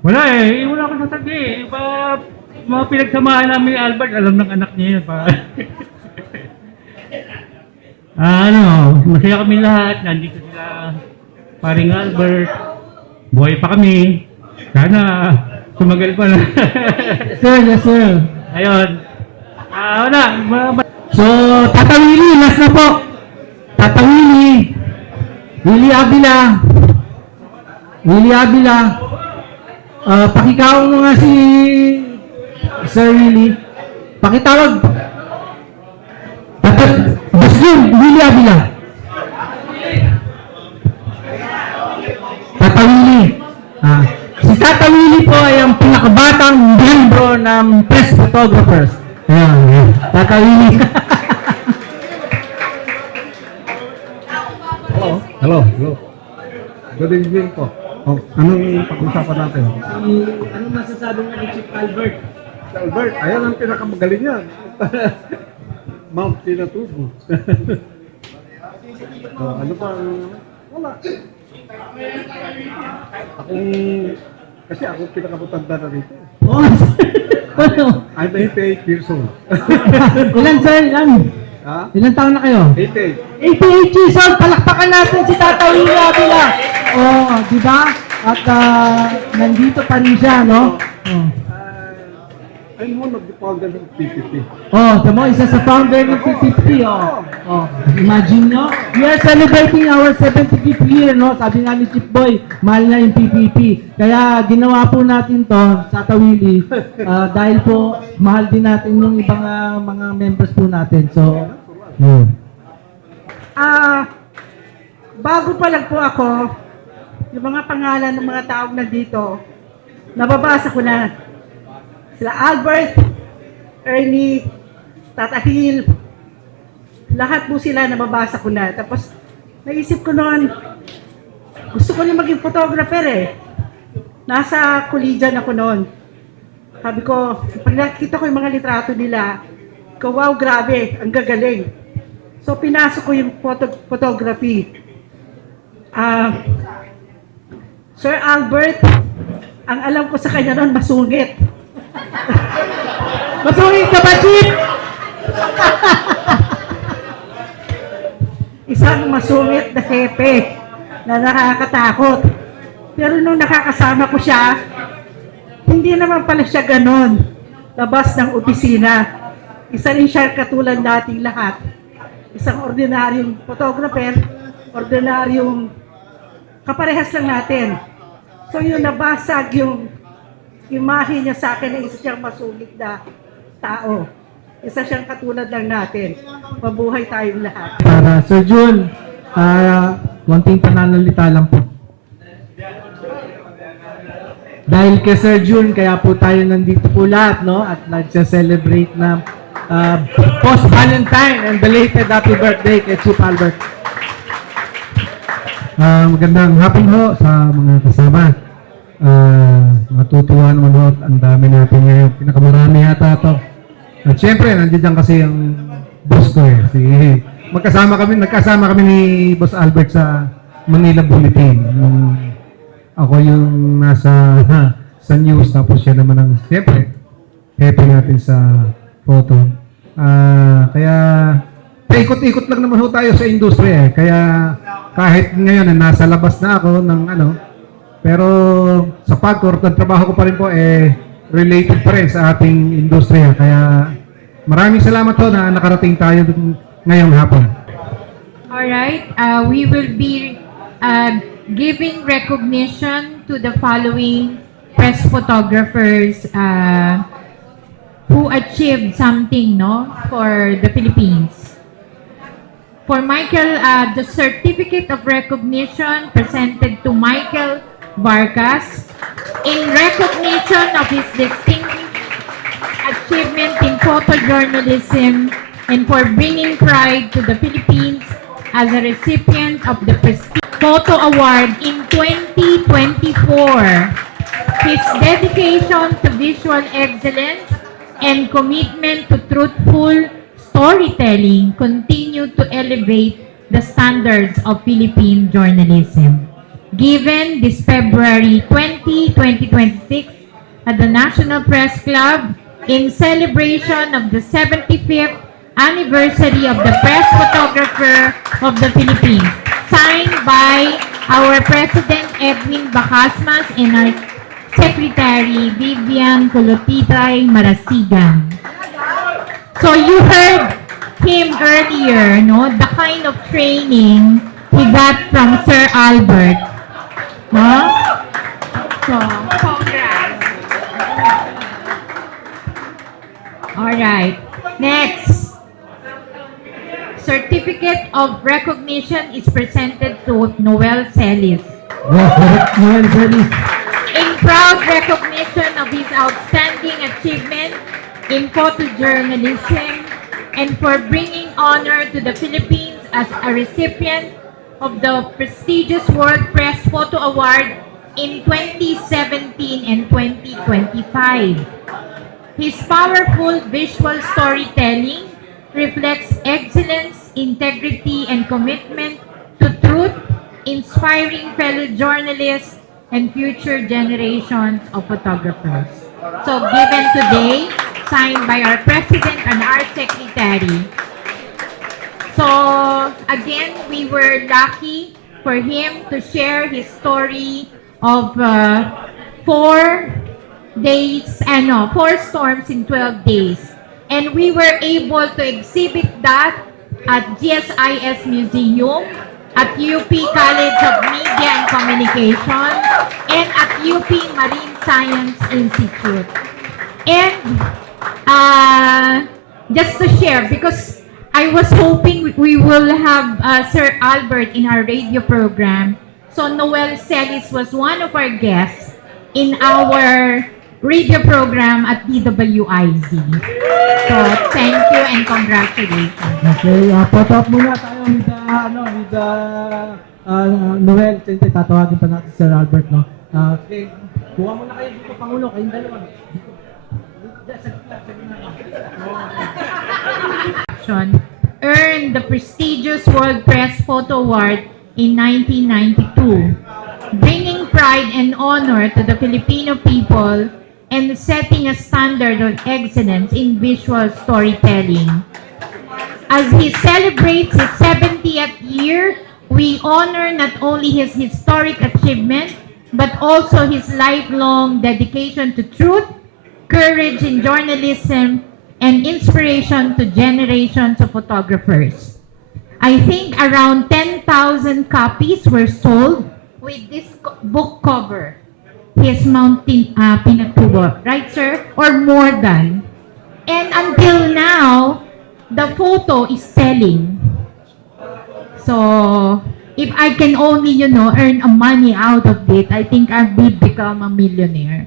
wala wala akong sasabi mga pinagsamahan namin ni Albert, alam ng anak niya yun masaya kami lahat, nandito sila paring Albert, buhay pa kami, sana sumagal pa na. Yes sir. Ayun. So, Tata Willie, last na po. Tata Willie. Willie Abila. Pakikaw mo nga si Sir Willie. Pakitawag. Boss Jun, Willie Abila. Tata Willie. Si Tata Willie po ay ang pinakabatang membro ng press photographers. Ayan. Tata Willie. Hello. Good evening po. Oh, anong pag-usapan natin? Anong masasabi mo ni Chief Albert? Si Albert, ayan ang pinakamagaling yan. Mount Pinatubo. Ano pa? Wala. Kasi ako pinakamatanda na rito. Oh, ano? I'm 88 years old. Ilan sir? Ilan? Ha? Ilan taon na kayo? 88. 88 years old! Palakpakan natin si Tata Willie Avila! Oh, di ba? At nandito pa rin siya, no? Oh. I'm one of the founders of PPP. Oh, tamo, isa sa founder ng PPP, oh. Oh, imagine nyo, we are celebrating our 75th year, no? Sabi nga ni Chief Boy, mahal na yung PPP. Kaya ginawa po natin to, sa Tawili, dahil po mahal din natin yung ibang mga members po natin. So, Bago pa lang po ako, yung mga pangalan ng mga taong nandito, nababasa ko na. Sila Albert, Ernie, Tata Hill, lahat po sila nababasa ko na. Tapos, naisip ko noon, gusto ko na maging photographer eh. Nasa collegian ako noon. Sabi ko, pag nakikita ko yung mga litrato nila, wow, grabe, ang gagaling. So, pinasok ko yung photography. Sir Albert, ang alam ko sa kanya noon, masungit. masungit ka ba, Chief? Isang masungit na hepe na nakakatakot. Pero nung nakakasama ko siya, hindi naman pala siya ganon. Labas ng opisina. Isa rin siya katulad nating lahat. Isang ordinaryong photographer, ordinaryong kaparehas lang natin. So yun, nabasag yung imahe niya sa akin na isa siyang masungit na tao. Isa siyang katulad lang natin. Mabuhay tayong lahat. Para Sir Jun, konting pananalita lang po. Dahil kay Sir Jun, kaya po tayo nandito po lahat, no? At nagsa-celebrate na post-Valentine and belated happy birthday kay Chief Albert. Magandang hapon ho sa mga kasama. Matutuwa naman ho, ang dami natin ngayon. Pinakamarami yata ito. At syempre, nandiyan kasi yung boss ko eh. Nagkasama kami ni Boss Albert sa Manila Bulletin. Nung ako yung nasa sa news, tapos siya naman ang, syempre, hepe natin sa photo. Kaya, paikot-ikot lang naman ho tayo sa industriya eh. Kaya, kahit ngayon nasa labas na ako ng pero sa Pagcor, ang trabaho ko pa rin po related pa rin sa ating industriya. Kaya maraming salamat po na nakarating tayo ngayong hapon. Alright, we will be giving recognition to the following press photographers who achieved something, no, for the Philippines. For Michael, the certificate of recognition presented to Michael Vargas in recognition of his distinguished achievement in photojournalism and for bringing pride to the Philippines as a recipient of the Prestige Photo Award in 2024. His dedication to visual excellence and commitment to truthful storytelling continue to elevate the standards of Philippine journalism. Given this February 20, 2026 at the National Press Club in celebration of the 75th anniversary of the Press Photographer of the Philippines, signed by our President Edwin Bacasmas and our Secretary Vivian Colotitay Marasigan. So you heard him earlier, no? The kind of training he got from Sir Albert. No? So, congrats. Alright. Next. Certificate of recognition is presented to Noel Celis. Noel Celis. In proud recognition of his outstanding achievement in photojournalism and for bringing honor to the Philippines as a recipient of the prestigious World Press Photo Award in 2017 and 2025. His powerful visual storytelling reflects excellence, integrity, and commitment to truth, inspiring fellow journalists and future generations of photographers. So given today, signed by our President and our Secretary. So again, we were lucky for him to share his story of 4 storms in 12 days. And we were able to exhibit that at GSIS Museum, at UP College of Media and Communication, and at UP Marine Science Institute. And just to share, because I was hoping we will have Sir Albert in our radio program. So Noel Celis was one of our guests in our radio program at DWIZ. So thank you and congratulations. Okay, photo up muna tayo with Noel. Siyempre, tatawagin pa natin Sir Albert, no? Okay, kuha muna kayo dito, Pangulo, kayong dalawa. Dito. Earned the prestigious World Press Photo Award in 1992, bringing pride and honor to the Filipino people and setting a standard of excellence in visual storytelling. As he celebrates his 70th year, we honor not only his historic achievement, but also his lifelong dedication to truth, courage in journalism, and inspiration to generations of photographers. I think around 10,000 copies were sold with this book cover, his Mountain Pinatubo, right, sir? Or more than. And until now, the photo is selling. So, if I can only, earn a money out of it, I think I will become a millionaire.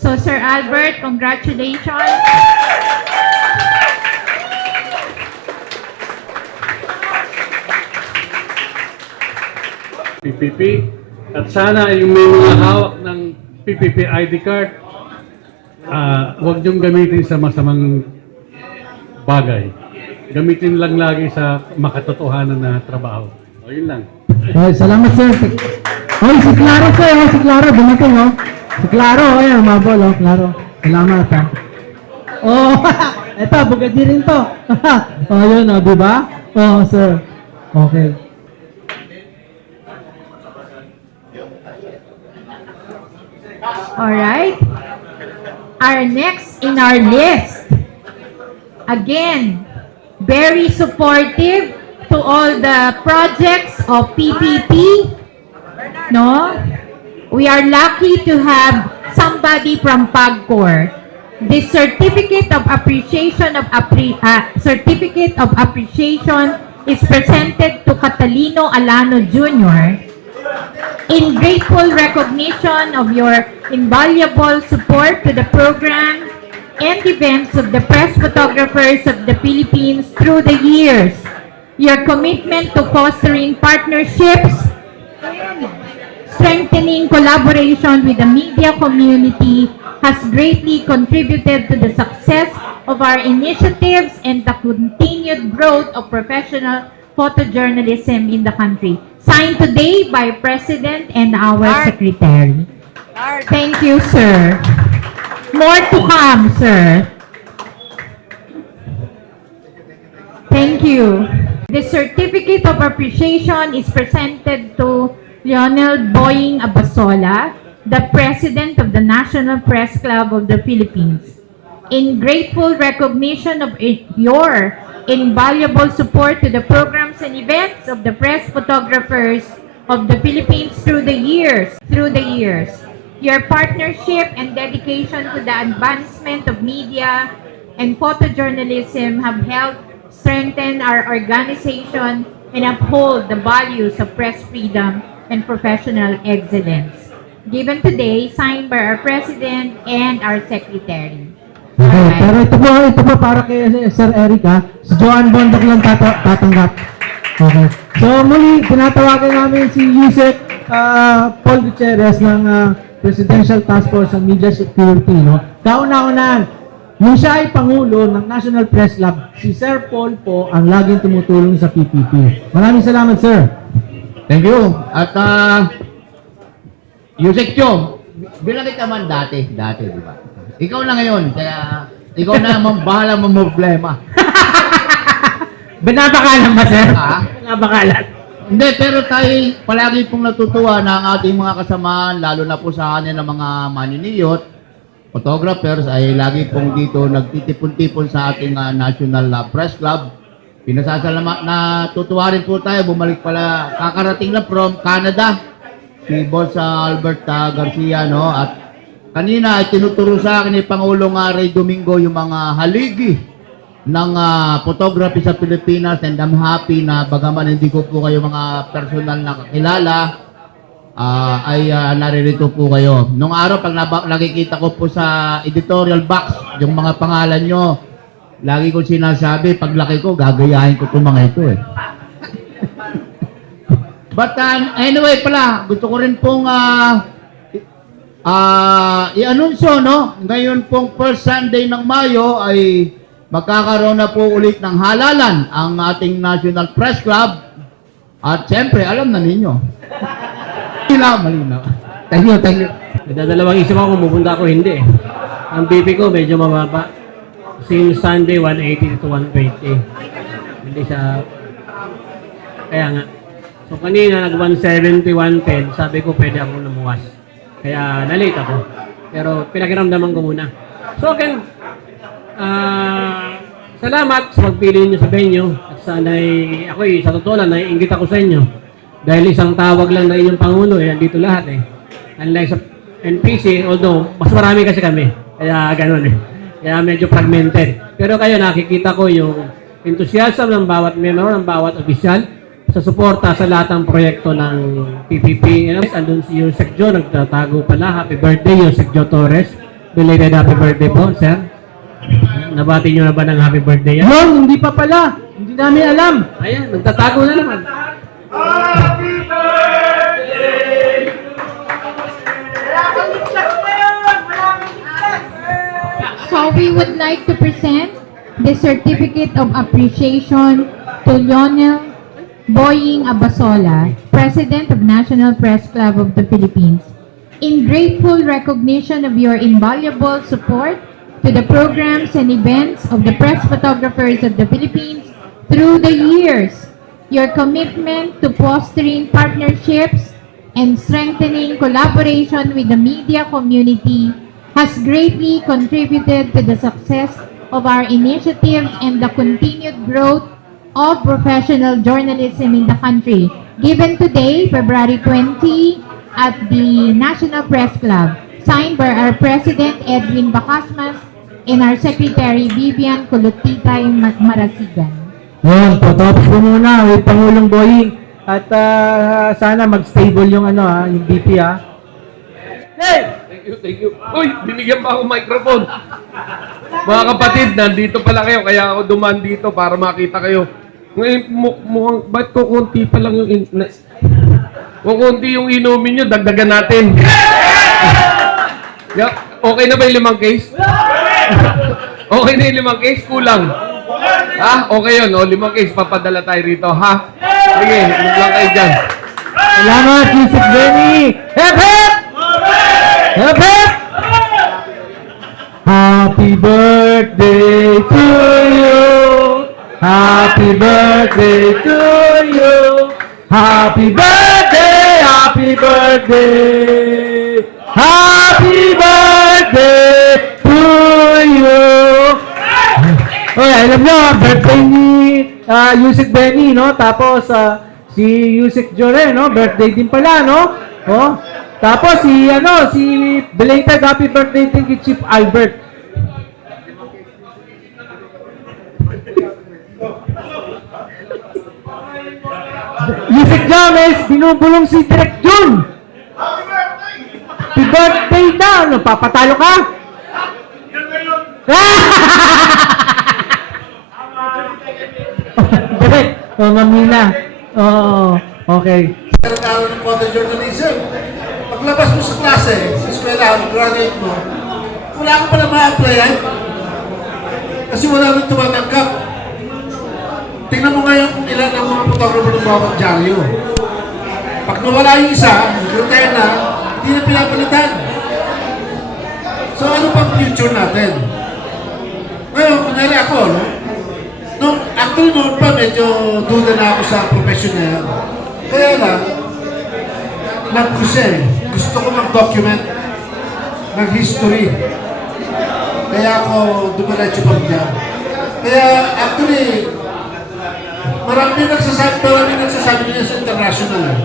So, Sir Albert, congratulations. PPP. At sana yung may mga hawak ng PPP ID card, huwag niyong gamitin sa masamang bagay. Gamitin lang lagi sa makatotohanan na trabaho. O, yun lang. Okay, salamat sir. Hoy, si Claro sir, si Claro, dumating, oh. Si Claro, ayan, umabol, oh, Claro. Salamat, ha. Oh, eto, bugadi rin to. Oh, yun, oh, di ba? Oh, sir. Okay. Alright. Our next in our list. Again, very supportive to all the projects of PPP. No? We are lucky to have somebody from PAGCOR. This certificate of appreciation is presented to Catalino Alano Jr. in grateful recognition of your invaluable support to the program and events of the press photographers of the Philippines through the years. Your commitment to fostering partnerships and strengthening collaboration with the media community has greatly contributed to the success of our initiatives and the continued growth of professional photojournalism in the country. Signed today by President and our Secretary. Thank you, sir. More to come, sir. Thank you. The certificate of appreciation is presented to Lionel Boying Abasola, the President of the National Press Club of the Philippines. In grateful recognition of your invaluable support to the programs and events of the press photographers of the Philippines through the years. Your partnership and dedication to the advancement of media and photojournalism have helped strengthen our organization and uphold the values of press freedom and professional excellence. Given today, signed by our President and our Secretary. Okay, pero ito po para kay Sir Eric, ha. Si Joanne Bondoc lang tatanggap. Okay. So muli, tinatawagan namin si Yusek Paul Gutierrez ng Presidential Task Force on Media Security. No? Kauna-unahan, nung siya ay Pangulo ng National Press Club, si Sir Paul po ang laging tumutulong sa PPP. Maraming salamat, sir. Thank you. At Yusek Chong, bilang kita man dati, di ba? Ikaw na ngayon, kaya ikaw na ang bahala mo problema. Binabakalan ba, sir? Ha? Binabakalan. Hindi, pero tayo palagi pong natutuwa na ang ating mga kasamaan, lalo na po sa anin ng mga maniniyot, photographers, ay lagi pong dito nagtitipon-tipon sa ating National Press Club. Pinasasalamat na tutuwa rin po tayo, bumalik pala, kakarating na from Canada, si Boss Albert Garcia, no? At kanina ay tinuturo sa akin ni Pangulong Ray Domingo yung mga haligi ng photography sa Pilipinas, and I'm happy na bagaman hindi ko po kayo mga personal na kakilala, ay naririto po kayo. Nung araw, pag nakikita ko po sa editorial box, yung mga pangalan nyo, lagi ko sinasabi, paglaki ko, gagayahin ko itong mga ito eh. But anyway pala, gusto ko rin pong i-anunsyo, no? Ngayon pong first Sunday ng Mayo ay magkakaroon na po ulit ng halalan ang ating National Press Club. At siyempre, alam na ninyo. Malinaw. Thank you, thank you. Nadadalawang isip ako kung pupunta ako, hindi eh. Ang BP ko medyo mababa. Since Sunday, 180 to 120. Hindi siya... Kaya nga. So kanina, nag-170, 110. Sabi ko, pwede akong namuwas. Kaya nalate ako. Pero pinakiramdaman ko muna. So again, salamat sa pagpili niyo sa venue. At sana'y, ako'y sa totoo lang, naiingit ako sa inyo. Dahil isang tawag lang na inyong Pangulo, andito lahat eh. Unlike sa NPC, although mas marami kasi kami. Kaya ganun eh. Kaya medyo fragmented. Pero kayo, nakikita ko yung enthusiasm ng bawat member, ng bawat opisyal sa suporta sa lahat ng proyekto ng PPP. Andun si Yusek Jo, nagtatago pala. Happy birthday, Yusek Jo Torres. Belated happy birthday po, sir. Nabati nyo na ba ng happy birthday yan? Yun, hindi pa pala. Hindi namin alam. Ayan, nagtatago na naman. So we would like to present the Certificate of Appreciation to Lionel Boying Abasola, President of National Press Club of the Philippines, in grateful recognition of your invaluable support to the programs and events of the press photographers of the Philippines through the years. Your commitment to fostering partnerships and strengthening collaboration with the media community has greatly contributed to the success of our initiatives and the continued growth of professional journalism in the country. Given today, February 20, at the National Press Club, signed by our President Edwin Bacasmas and our Secretary Vivian Colutitay Marasigan. Yun, patapos ko muna with Pangulong Boying. At sana mag-stable yung yung BP ha. Hey! Thank you. Uy, binigyan pa ako microphone. Mga kapatid, nandito pala kayo, kaya ako duman dito para makita kayo. Ngayon, mukhang, ba't kukunti pa lang yung... Kukunti yung inumin nyo, dagdagan natin. Okay na ba yung 5 case? Okay na yung 5 case? Kulang. Ha? Okay yun, 5 case, papadala tayo rito, ha? Sige, huwag lang kayo dyan. Salamat, Yusek Benny! Hep, hep! Hep, hep! Happy birthday to you! Happy birthday to you! Happy birthday! Happy birthday! Happy birthday to you! Okay, alam nyo, birthday ni Yusek Benny, no? Tapos, si Yusek Jore, no? Birthday din pala, no? Oh. Tapos, si belated happy birthday din kay Chief Albert. Yusek James, binubulong si Direk Jun. Happy birthday daw. Papatalo ka? Direk, mamina. Oo, okay. Nag-aaral ng photojournalism. Paglabas mo sa klase, sa eskwela, graduate mo, wala ka pala ma-applyan. Kasi wala nang tumatanggap. Tingnan mo ngayon kung ilan ang mga photographer ng bawat dyaryo. Pag nawala yung isa, retire na, hindi na pinapalitan. So ano pang future natin? Ngayon, kunyari ako, no? Actually, noon pa, medyo duda na ako sa profession na yan. Kaya lang, love ko siya eh. Gusto ko mag-document ng history. Kaya ako dumiretso pa dyan. Kaya actually, marami nagsasabi niya sa international eh.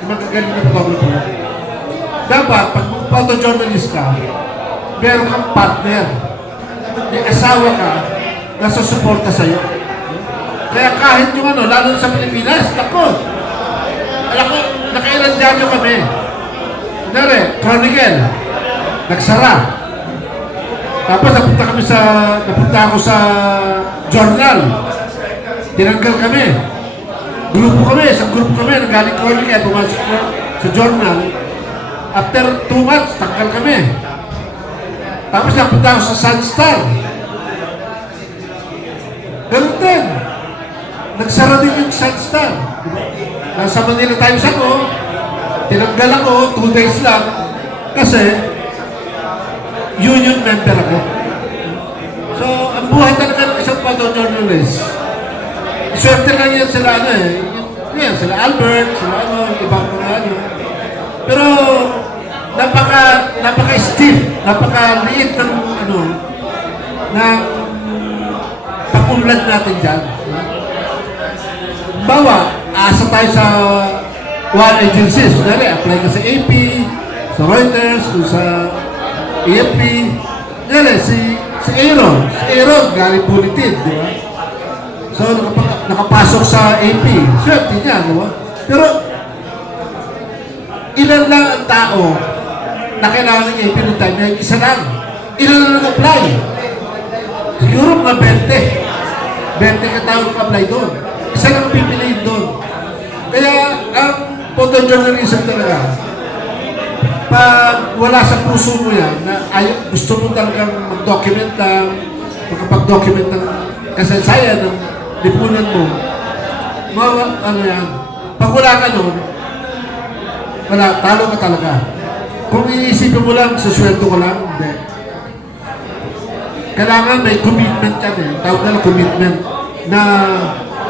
Yung magagaling na photographer. Dapat, pag photojournalist ka, meron kang partner. May asawa ka, nasa suporta sa'yo. Kaya kahit yung lalo sa Pilipinas, alam ko, nakailan dyan yung kami. Kunyari, Chronicle, nagsara. Tapos napunta ako sa journal. Tinanggal kami. Isang grupo kami, nagaling Chronicle, pumasok ko sa journal. After 2 months, tanggal kami. Tapos napunta ako sa Sunstar. Ganun din. Nagsara din yung Sunstar. Nasa Manila Times ako, tinanggal ako, 2 days lang. Kasi, union member ako. So, ang buhay talaga ng isang photojournalist, swerte lang yan sila sila Albert, sila ibang mga Pero, napaka-stiff, napaka-liit ng ng pakunlad natin dyan. Bawa, asa tayo sa one agencies. Kunwari, apply ka sa AP, sa Reuters, kung sa AFP. Kunwari, si Aaron. Si Aaron, galing bulletin, di ba? So, nakapasok sa AP. Swerte niya, di ba? Pero, ilan lang ang tao na kailangan ng AP noong time na isa lang. Ilan lang nag-apply? Siguro mga 20. 20 katao nag-apply doon. Isa lang pipiliin doon. Kaya ang photojournalism talaga, pag wala sa puso mo yan, na gusto mo talagang mag-document lang, magkapag-document ng kasaysayan ng lipunan mo, pag wala ka doon, talo ka talaga. Kung iisipin mo lang, susweldo ko lang, hindi. Kailangan may commitment ka din. Tawag na lang commitment na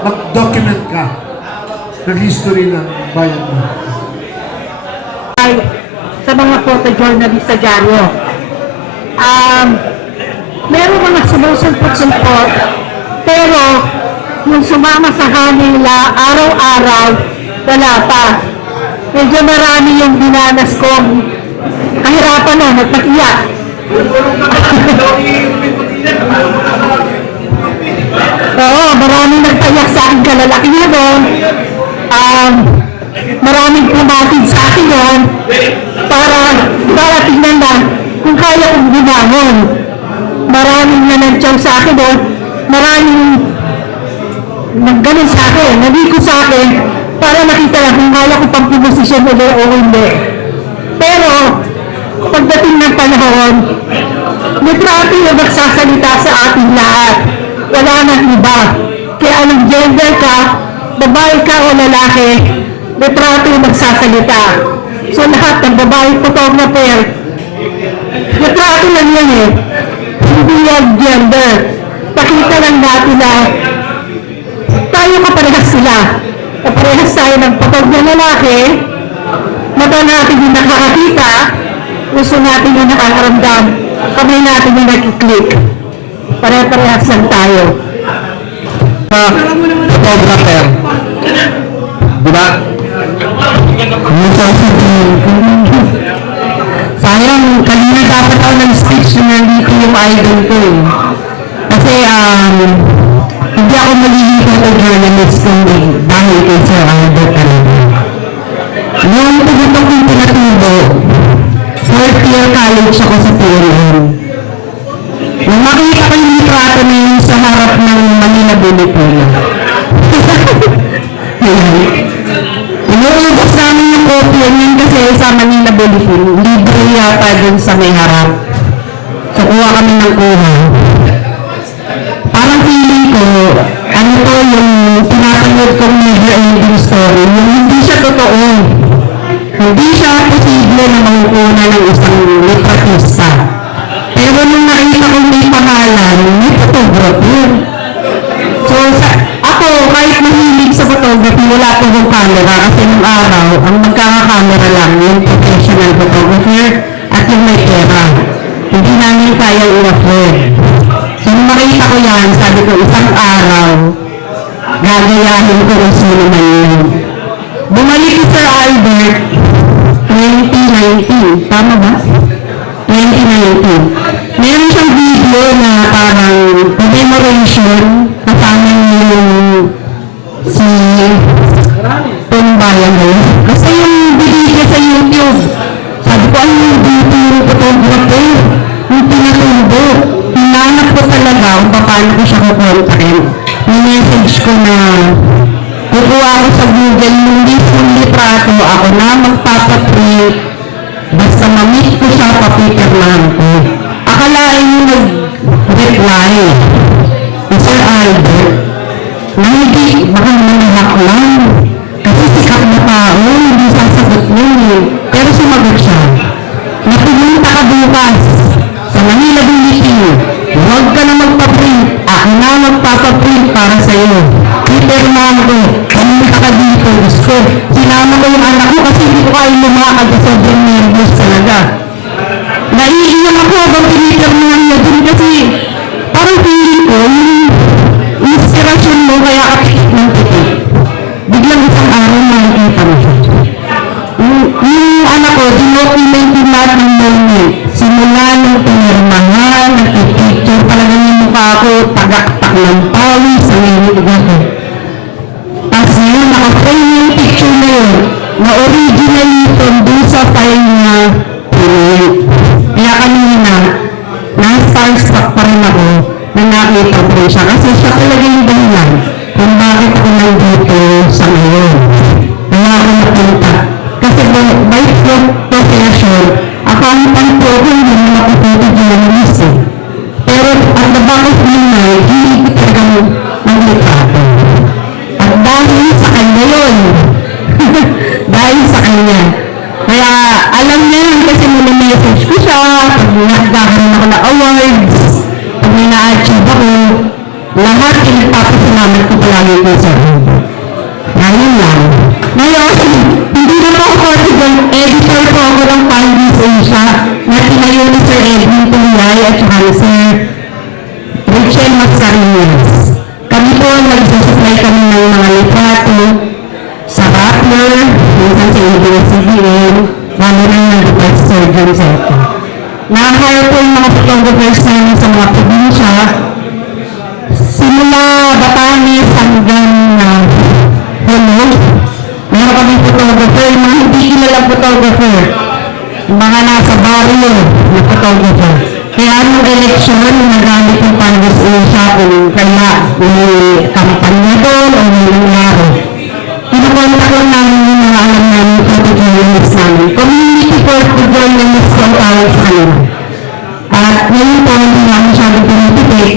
mag-document ka ng history ng bayan mo. Sa mga photojournalist sa dyaryo, meron mga sumusulpot-sulpot, pero yung sumama sa kanila araw-araw, wala pa. Medyo marami yung dinanas kong kahirapan na, nagpatiyak. Oo, maraming nagpayak sa akin kalalaki na doon. Maraming pumatid sa akin doon para tignan na kung kaya kong bumangon. Maraming nanantyaw sa akin doon. Maraming nagganon sa akin, naliko sa akin para nakita lang kung kaya ko pang pinosisyon ulit o hindi. Pero, pagdating ng panahon, may trato yung magsasalita sa ating lahat. Wala nang iba. Kaya anong gender ka, babae ka o lalaki, may trato yung magsasalita. So lahat ng babae photographer, may trato lang yan eh. Hindi yung gender. Pakita lang natin na tayo kaparehas sila. Kaparehas tayo ng photog na lalaki, mata natin yung nakakakita, gusto natin yung nakakaramdam, kamay natin yung nakiklik. Pare-parehas lang tayo. Photographer. Diba? Sayang, kanina dapat ako ng-speech na nandito yung idol ko eh. Kasi, hindi ako magiging photojournalist kundi dahil kay Sir Albert talaga. Nung pagutong kong pinatubo, 4th year college ako sa PLN. Nung makita ko yung litrato na yun sa harap ng Manila Bulletin. sa Manila Bulletin, libre yata dun sa may harap. So, kuha kami ng kuha. Parang feeling ko, ano to yung pinapanood kong never-ending story, yung hindi siya totoo. Hindi siya posible na makukuha ng isang litratista. Pero nung nakita ko may pangalan, may photographer. So, ako, kahit mahilig sa photography, wala ko yung camera kasi nung araw, ang magkakakamera lang, yung professional photographer at yung may pera. Hindi namin kaya i-afford. So, nung makita ko yan, sabi ko, isang araw, gagayahin ko kung sino man yun. Bumalik si Sir Albert, 2019. Tama ba? 2019. Meron siyang video na parang commemoration kasama yung si Tumbayan ba yun? Basta yung video niya sa YouTube. Sabi ko, ano yung dito yung photographer? Yung pinatubo. Hinanap ko talaga kung paano ko siya kukontakin. Yung message ko na kukuha ako sa Google yung mismong litrato, ako na magpapaprint, basta ma-meet ko siya, papipirmahan ko. Akalain yung nag-reply ni Sir Albert na hindi, baka manahak lang. Kasi sikat na tao, hindi sasagot yun eh. Pero sumagot siya. Napumunta ka bukas sa Manila Bulletin. Huwag ka na magpaprint. Ako na magpapaprint para sa'yo. Pipirmahan ko. Pumunta ka dito. Gusto. Sinama ko yung anak ko kasi hindi ko kaya lumakad. Sobrang nervous talaga. Naiiyak ako habang pinipirmahan niya dun kasi parang feeling ko yung inspirasyon mo kaya kapit ng putik. Biglang isang araw makikita mo siya. Yung anak ko, dinocument din lahat ng moment. Simula nung pinirmahan, nagpipicture talaga yung mukha ko, tagaktak ng pawis sa nililig ako. Tapos yun, naka-frame yung picture na yun, na original from dun sa file niya, kaya kanina, na-starstruck pa rin ako na nakita ko rin siya. Kasi siya talaga yung dahilan kung bakit ako nandito sa ngayon. Kaya ako napunta. Kasi by profession, accountant po ako, hindi naman ako photojournalist eh. Pero at the back of my mind, hindi ko talagang mag-litrato. At dahil sa kanya yun. Dahil sa kanya. Kaya alam niya yun kasi muna-message ko siya, pag nakagahan ako na awards, pag may na-achieve ako, lahat pinagpapasalamat ko palagi ko sa ngayon lang. Ngayon, hindi na po ako Portugal, editor po ako ng Pandies Asia na tinayo ni Sir Edwin Tuliyay at saka ni Sir Rachel Mascarillas. Kami po, nagsusupply kami ng mga litrato sa Rappler, minsan sa ABS-CBN, lalo na nag-request surgeon sa ito. Na-hire po yung mga photographers namin sa mga probinsya, simula Batanes hanggang Hello. Meron kami photographer, mga hindi kilalang photographer, mga nasa barrio na photographer. Kaya anong eleksyon, nagamit yung Pandies Asia kung kaya may kampanya doon o may nangyari. Kinukontak lang namin yung mga alam namin photojournalist namin. Community photojournalist ang tawag sa kanila. At ngayon po, hindi namin masyadong pinipipik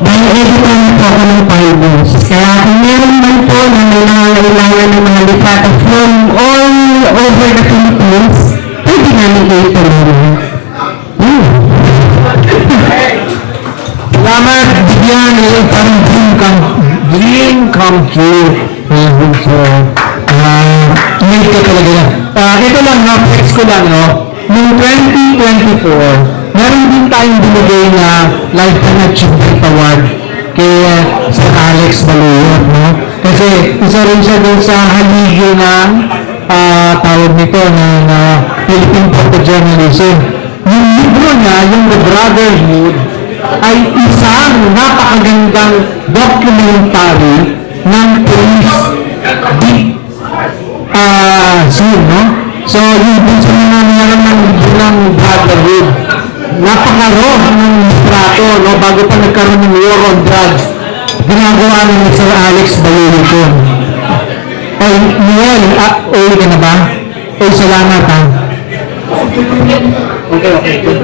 dahil editor na po ako ng Pandies. Kaya kung meron man po na may nangangailangan ng mga litrato from all over the Philippines, pwede namin kayo tulungan. Salamat, bigyan ng parang dream come true. So, need ka talaga yan. Ito lang, no, text ko lang, no, noong 2024, meron din tayong binigay na Lifetime Achievement Award kay Sir Alex Baluyot, no? Kasi isa rin siya dun sa haligi ng tawag nito na Philippine Photojournalism. Yung libro niya, yung The Brotherhood, ay isang napakagandang documentary ng police scene, no? So, yung dun sa mga meron ng Brotherhood, napakaro ng litrato, no? Bago pa nagkaroon ng war on drugs, ginagawa ng Sir Alex Baluyot yun. Oy, Noel, uwi ka na ba? Oy, salamat ha. Okay.